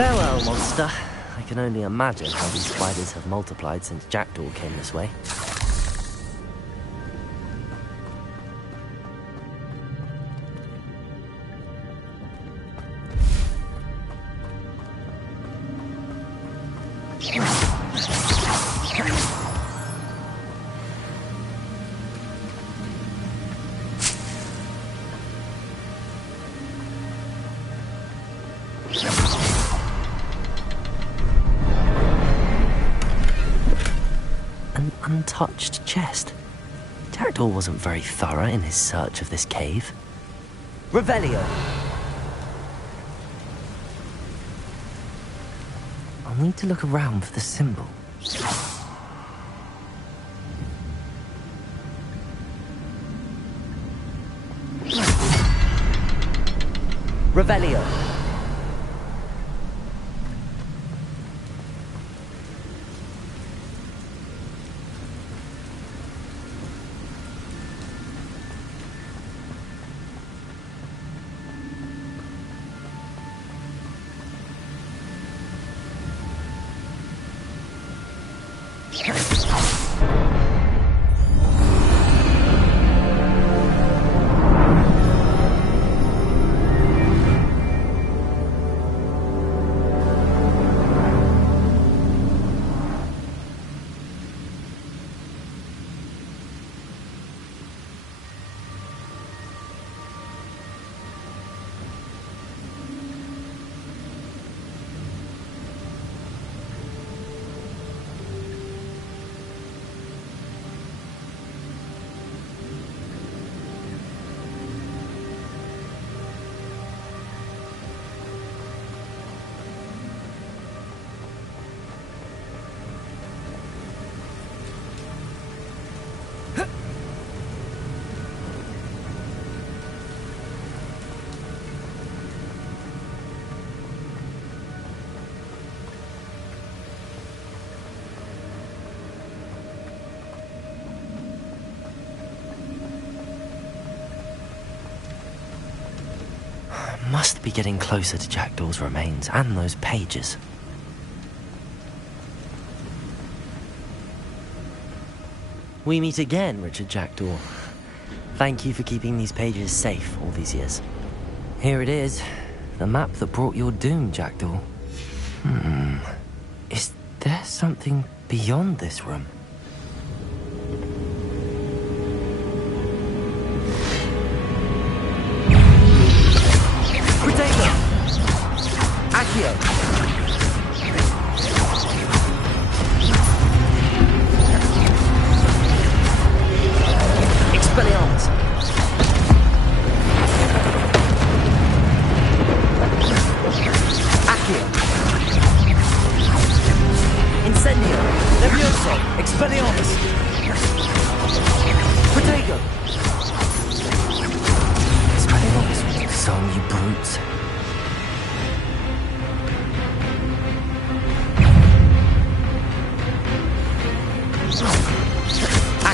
Farewell, monster. I can only imagine how these spiders have multiplied since Jackdaw came this way. An untouched chest. Jackdaw wasn't very thorough in his search of this cave. Revelio! I'll need to look around for the symbol. Revelio! Must be getting closer to Jackdaw's remains and those pages. We meet again, Richard Jackdaw. Thank you for keeping these pages safe all these years. Here it is, the map that brought your doom, Jackdaw. Is there something beyond this room? Accio! Expelliarmus! Accio! Incendio! Levioso! Expelliarmus! Protego! Expelliarmus, so you brutes.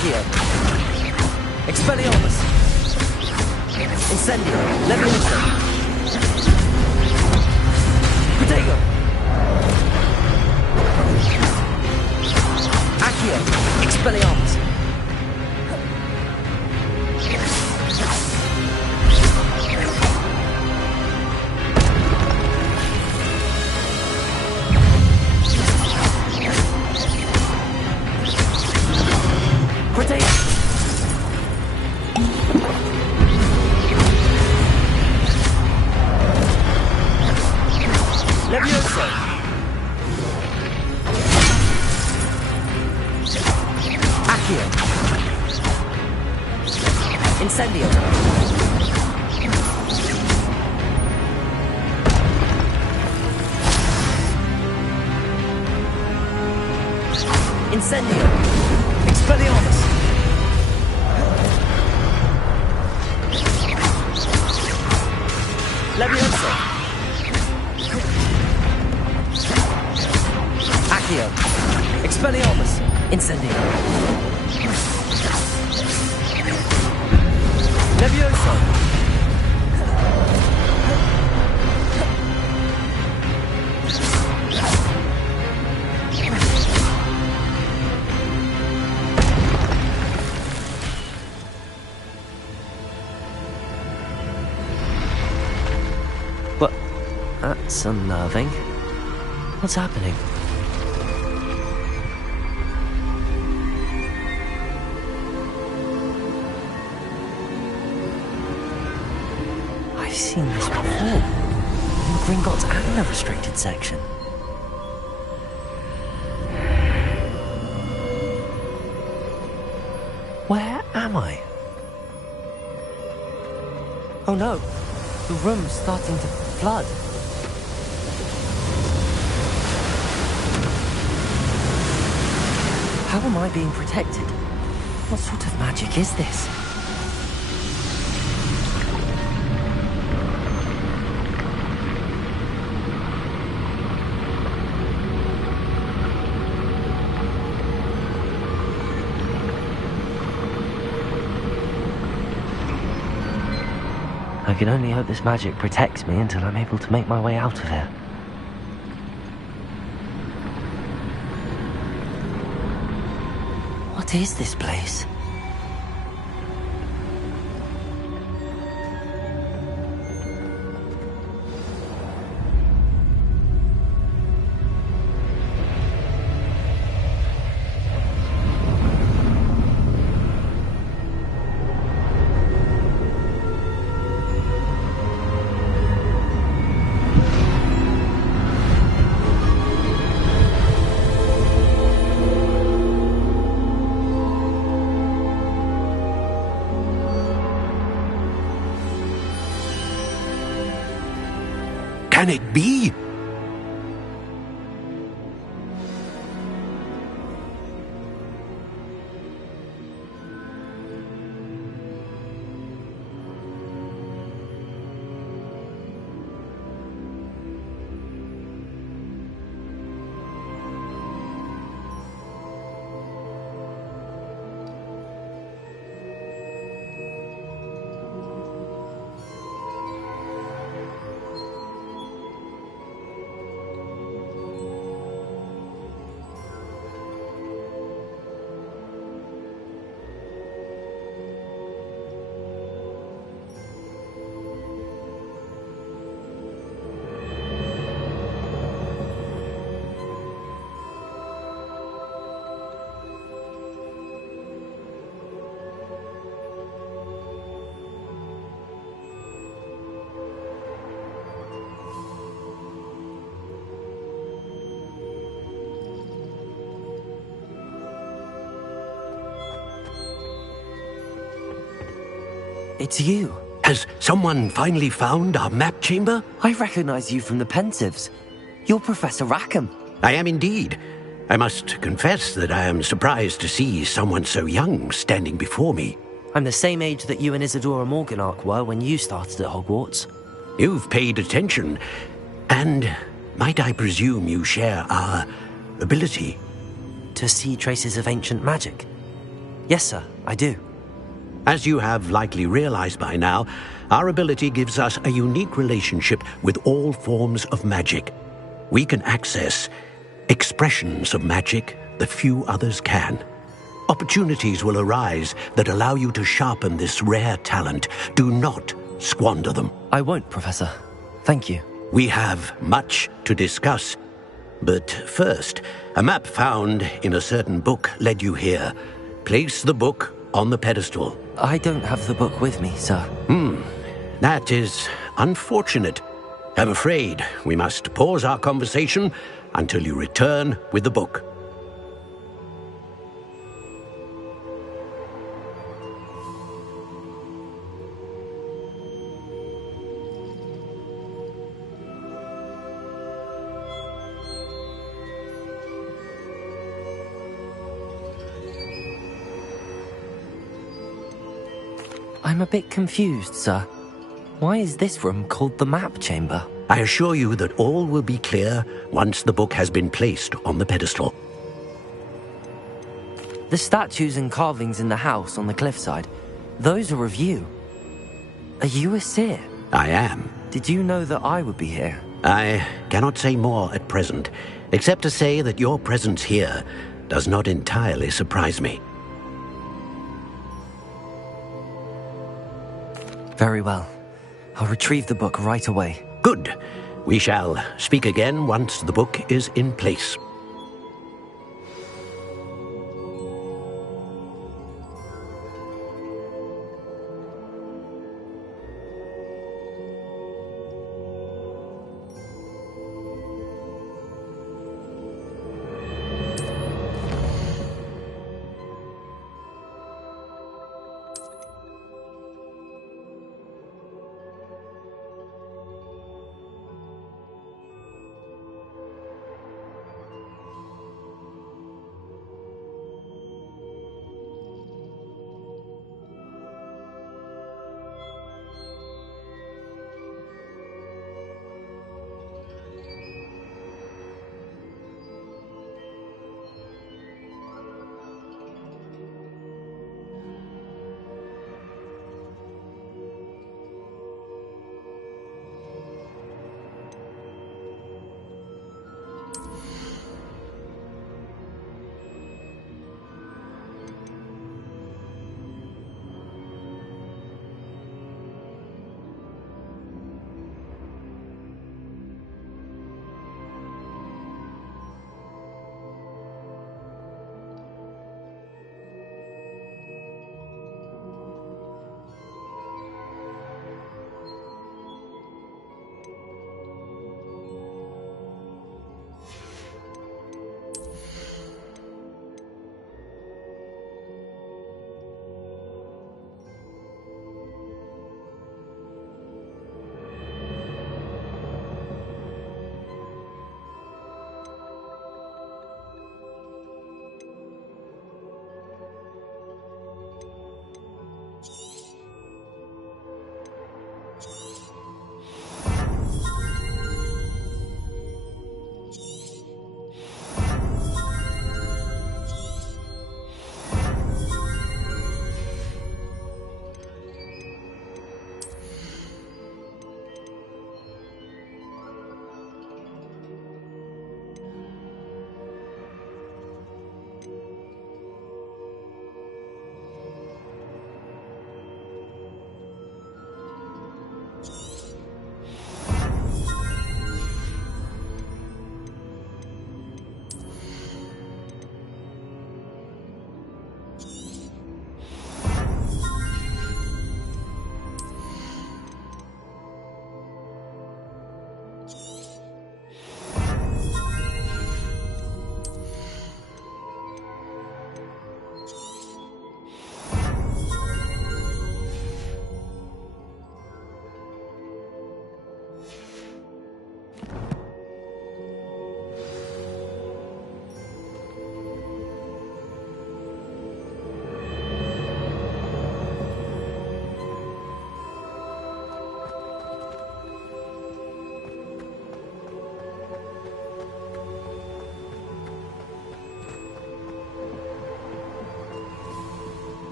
Accio. Expelliarmus. Incendio. Levioso. Protego. Accio. Expelliarmus. Protego. Levioso. Accio. Incendio. Incendio. Expelliarmus. Levioso. Accio. Expelliarmus. Incendio. Levioso. What? That's unnerving. What's happening? I've seen this before. In Gringotts and the restricted section. Where am I? Oh no, the room's starting to flood. How am I being protected? What sort of magic is this? I can only hope this magic protects me until I'm able to make my way out of here. What is this place? Can it be? It's you. Has someone finally found our map chamber? I recognize you from the Pensieves. You're Professor Rackham. I am indeed. I must confess that I am surprised to see someone so young standing before me. I'm the same age that you and Isadora Morganach were when you started at Hogwarts. You've paid attention. And might I presume you share our ability? To see traces of ancient magic? Yes, sir, I do. As you have likely realized by now, our ability gives us a unique relationship with all forms of magic. We can access expressions of magic that few others can. Opportunities will arise that allow you to sharpen this rare talent. Do not squander them. I won't, Professor. Thank you. We have much to discuss. But first, a map found in a certain book led you here. Place the book on the pedestal. I don't have the book with me, sir. That is unfortunate. I'm afraid we must pause our conversation until you return with the book. I'm a bit confused, sir. Why is this room called the map chamber? I assure you that all will be clear once the book has been placed on the pedestal. The statues and carvings in the house on the cliffside, those are of you. Are you a seer? I am. Did you know that I would be here? I cannot say more at present, except to say that your presence here does not entirely surprise me. Very well. I'll retrieve the book right away. Good. We shall speak again once the book is in place.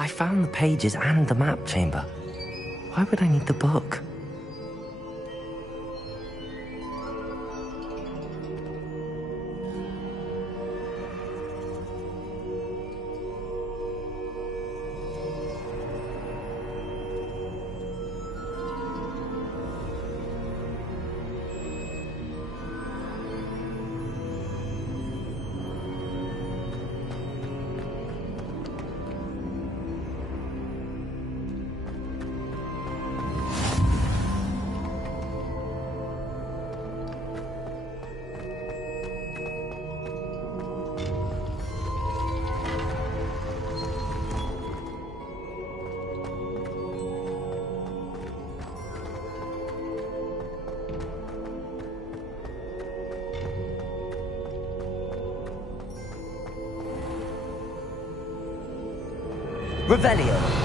I found the pages and the map chamber. Why would I need the book? Revelio.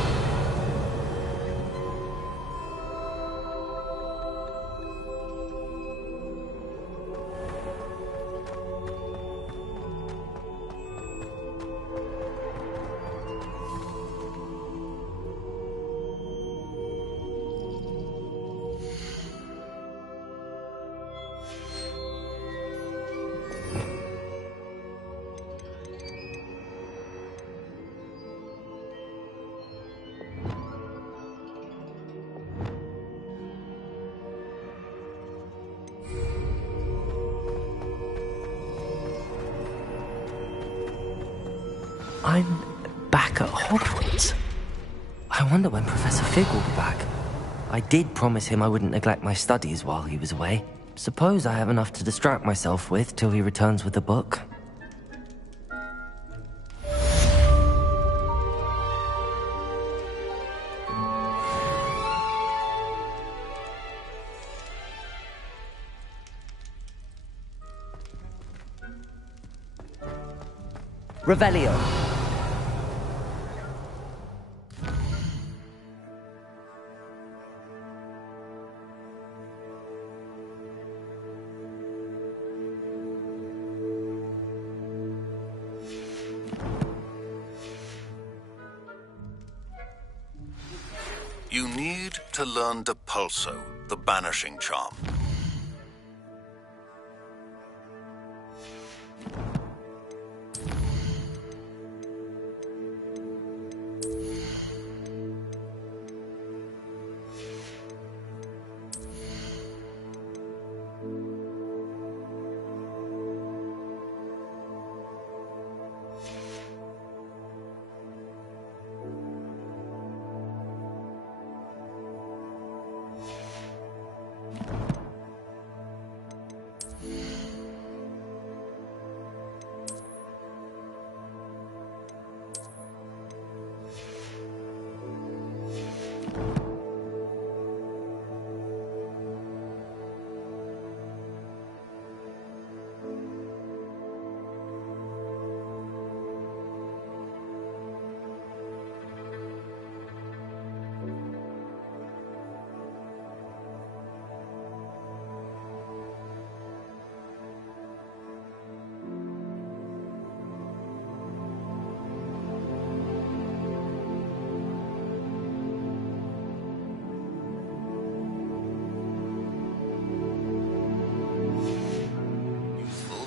I'm back at Hogwarts. I wonder when Professor Fig will be back. I did promise him I wouldn't neglect my studies while he was away. Suppose I have enough to distract myself with till he returns with the book. Revelio. You need to learn Depulso, the banishing charm.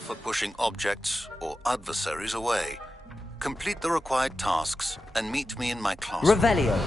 For pushing objects or adversaries away. Complete the required tasks and meet me in my class. Revelio.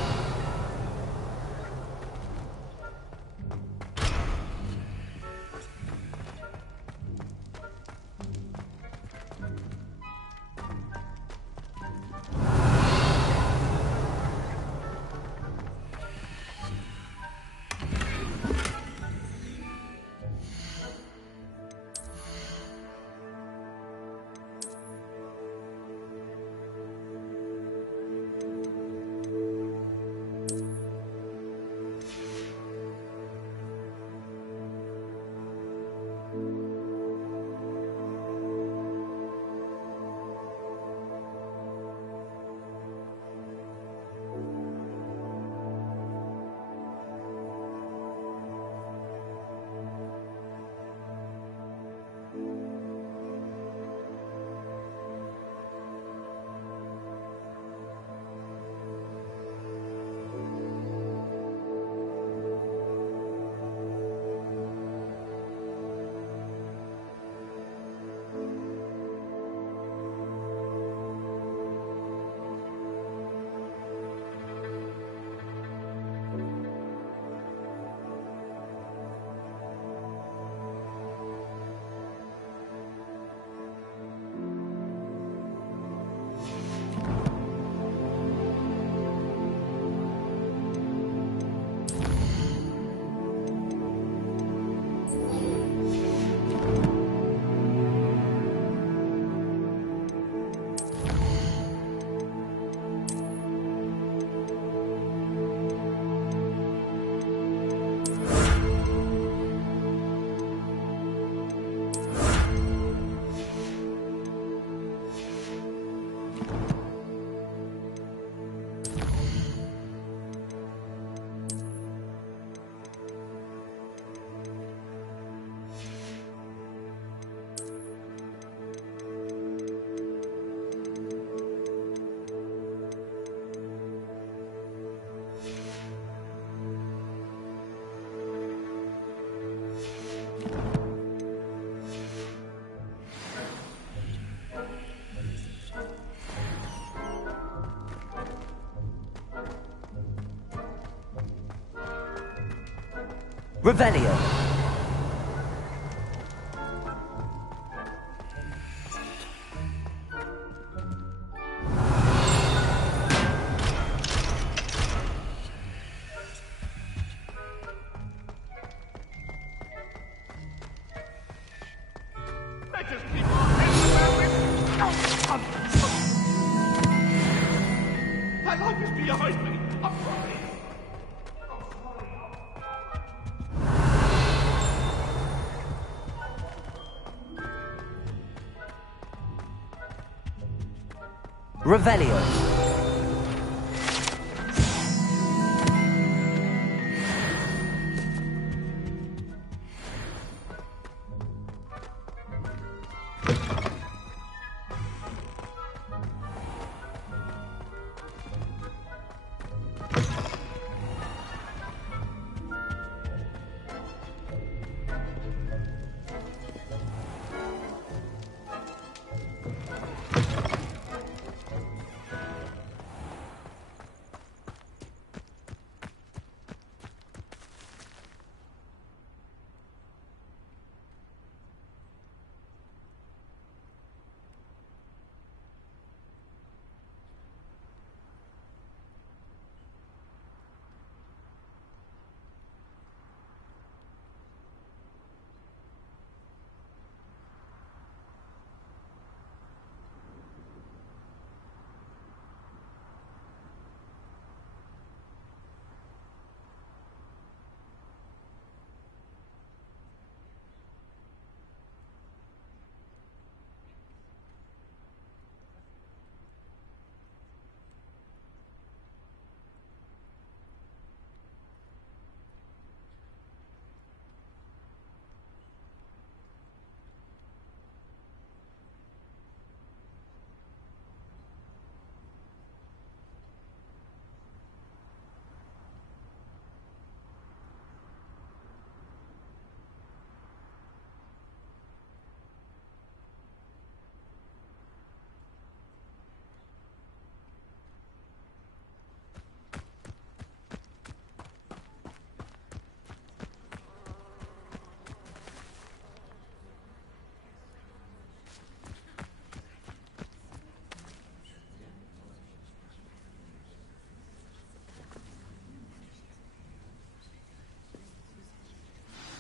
Revelio. My life is behind me. I'm sorry. Revelio.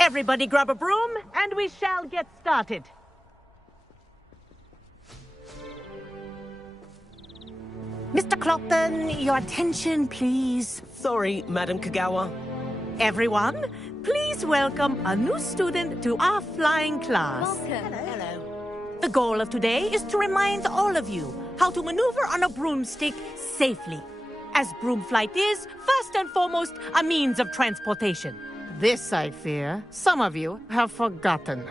Everybody grab a broom, and we shall get started. Mr. Clopton, your attention, please. Sorry, Madam Kagawa. Everyone, please welcome a new student to our flying class. Welcome. Hello. The goal of today is to remind all of you how to maneuver on a broomstick safely, as broom flight is, first and foremost, a means of transportation. This, I fear, some of you have forgotten.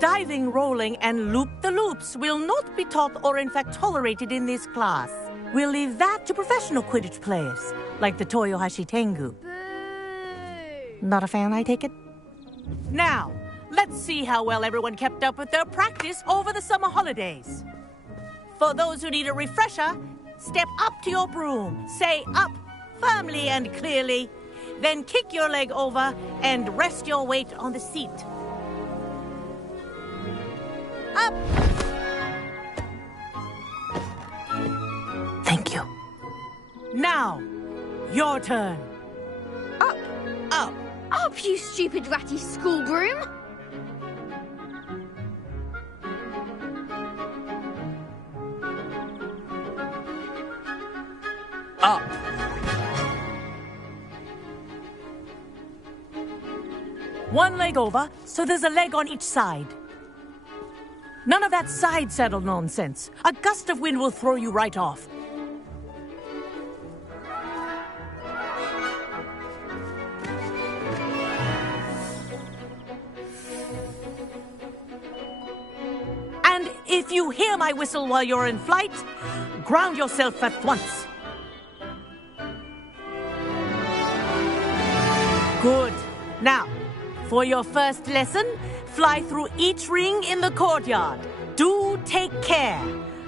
Diving, rolling, and loop-the-loops will not be taught or in fact tolerated in this class. We'll leave that to professional Quidditch players, like the Toyohashi Tengu. Not a fan, I take it? Now, let's see how well everyone kept up with their practice over the summer holidays. For those who need a refresher, step up to your broom, say up firmly and clearly, then kick your leg over and rest your weight on the seat. Up! Thank you. Now, your turn. Up, you stupid ratty schoolgirl broom? Up. One leg over, so there's a leg on each side. None of that side saddle nonsense. A gust of wind will throw you right off. And if you hear my whistle while you're in flight, ground yourself at once. Good. Now, for your first lesson, fly through each ring in the courtyard. Do take care.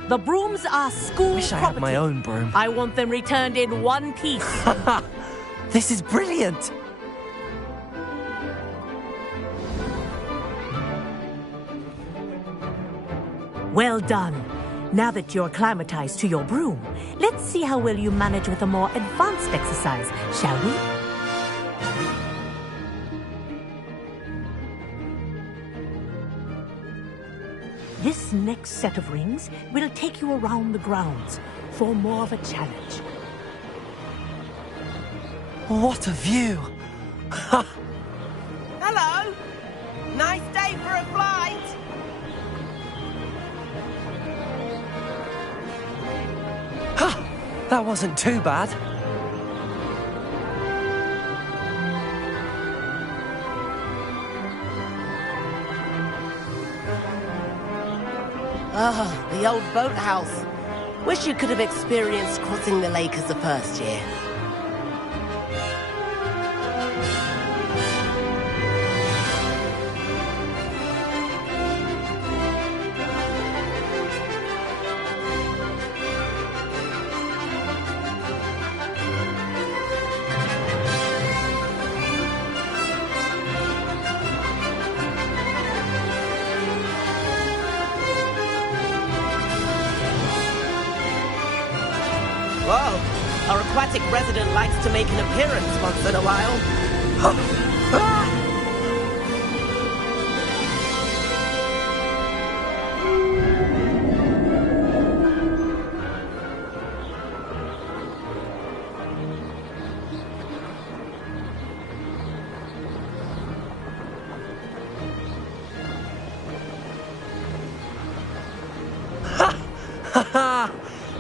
The brooms are school Wish I property. had my own broom. I want them returned in one piece. This is brilliant! Well done. Now that you're acclimatized to your broom, let's see how well you manage with a more advanced exercise, shall we? This next set of rings will take you around the grounds for more of a challenge. What a view! Hello! Nice day for a flight! That wasn't too bad. Ah, the old boathouse. Wish you could have experienced crossing the lake as a first year. Whoa, our aquatic resident likes to make an appearance once in a while.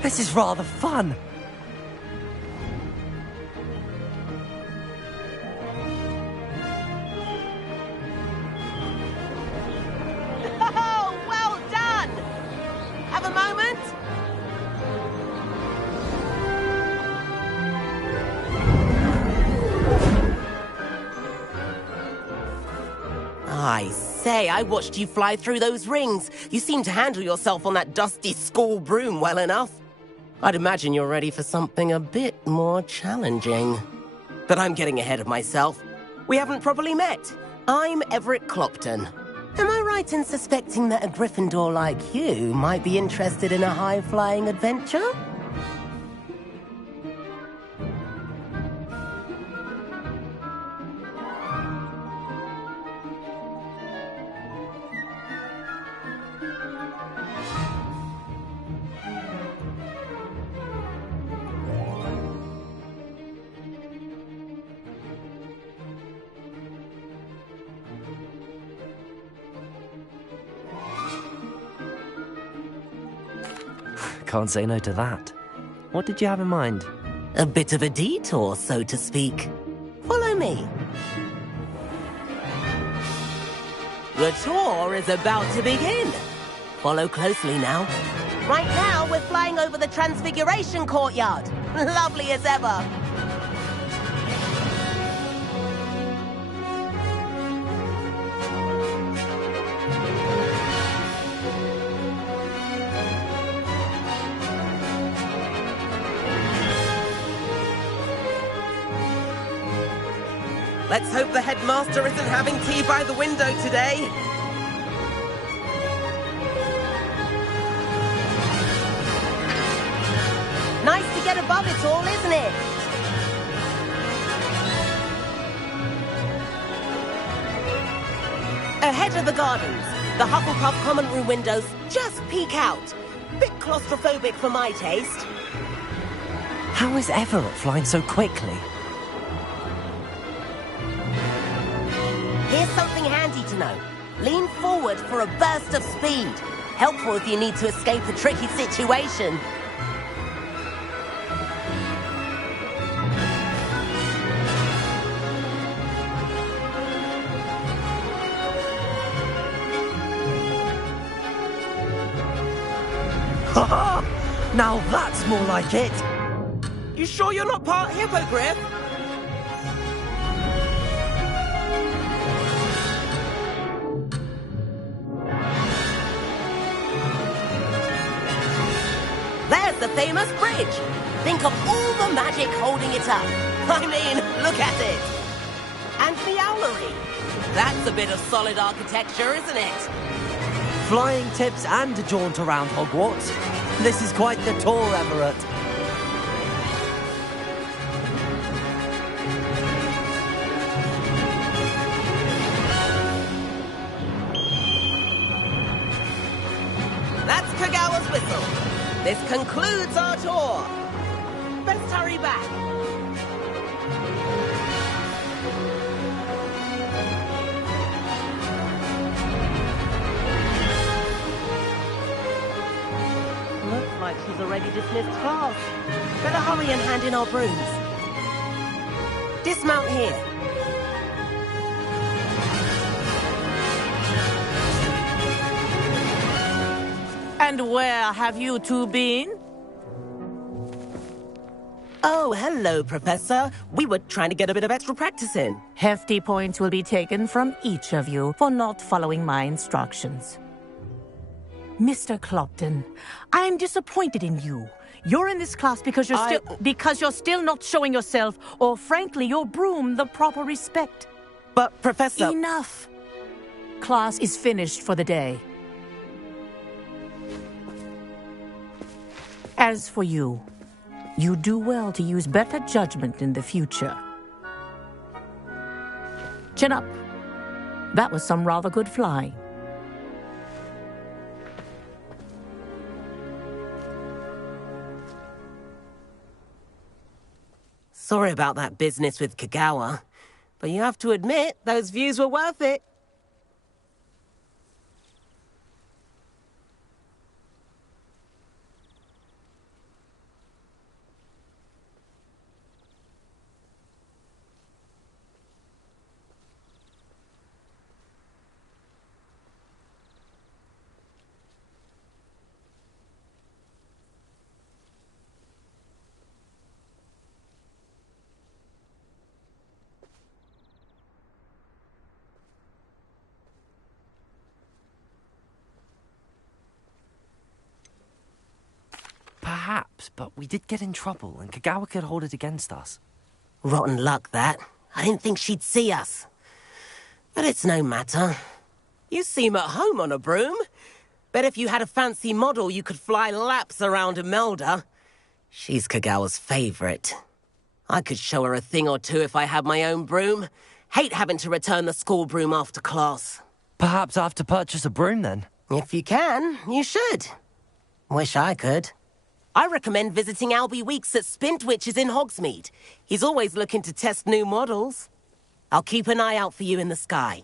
This is rather fun. Oh, well done! Have a moment? I say, I watched you fly through those rings. You seem to handle yourself on that dusty school broom well enough. I'd imagine you're ready for something a bit more challenging. But I'm getting ahead of myself. We haven't properly met. I'm Everett Clopton. Am I right in suspecting that a Gryffindor like you might be interested in a high-flying adventure? Can't say no to that. What did you have in mind? A bit of a detour, so to speak. Follow me. The tour is about to begin. Follow closely now. Right now, we're flying over the Transfiguration Courtyard. Lovely as ever. Let's hope the headmaster isn't having tea by the window today. Nice to get above it all, isn't it? Ahead of the gardens. The Hufflepuff common room windows just peek out. Bit claustrophobic for my taste. How is Everett flying so quickly? Here's something handy to know. Lean forward for a burst of speed. Helpful if you need to escape a tricky situation. Ha! Now that's more like it! You sure you're not part hippogriff? There's the famous bridge. Think of all the magic holding it up. I mean, look at it. And the owlery. That's a bit of solid architecture, isn't it? Flying tips and a jaunt around Hogwarts. This is quite the tour, Everett. That's Kagawa's whistle. This concludes our tour. Best hurry back. Looks like she's already dismissed class. Better hurry and hand in our brooms. Dismount here. And where have you two been? Oh, hello, Professor. We were trying to get a bit of extra practice in. Hefty points will be taken from each of you for not following my instructions. Mr. Clopton, I'm disappointed in you. You're in this class because you're still not showing yourself, or frankly, your broom the proper respect. But, Professor... Enough. Class is finished for the day. As for you, you do well to use better judgment in the future. Chin up. That was some rather good flying. Sorry about that business with Kagawa, but you have to admit, those views were worth it. Perhaps, but we did get in trouble, and Kagawa could hold it against us. Rotten luck, that. I didn't think she'd see us. But it's no matter. You seem at home on a broom. Bet if you had a fancy model, you could fly laps around Imelda. She's Kagawa's favorite. I could show her a thing or two if I had my own broom. Hate having to return the school broom after class. Perhaps I have to purchase a broom, then? If you can, you should. Wish I could. I recommend visiting Albie Weeks at Spintwitches in Hogsmeade. He's always looking to test new models. I'll keep an eye out for you in the sky.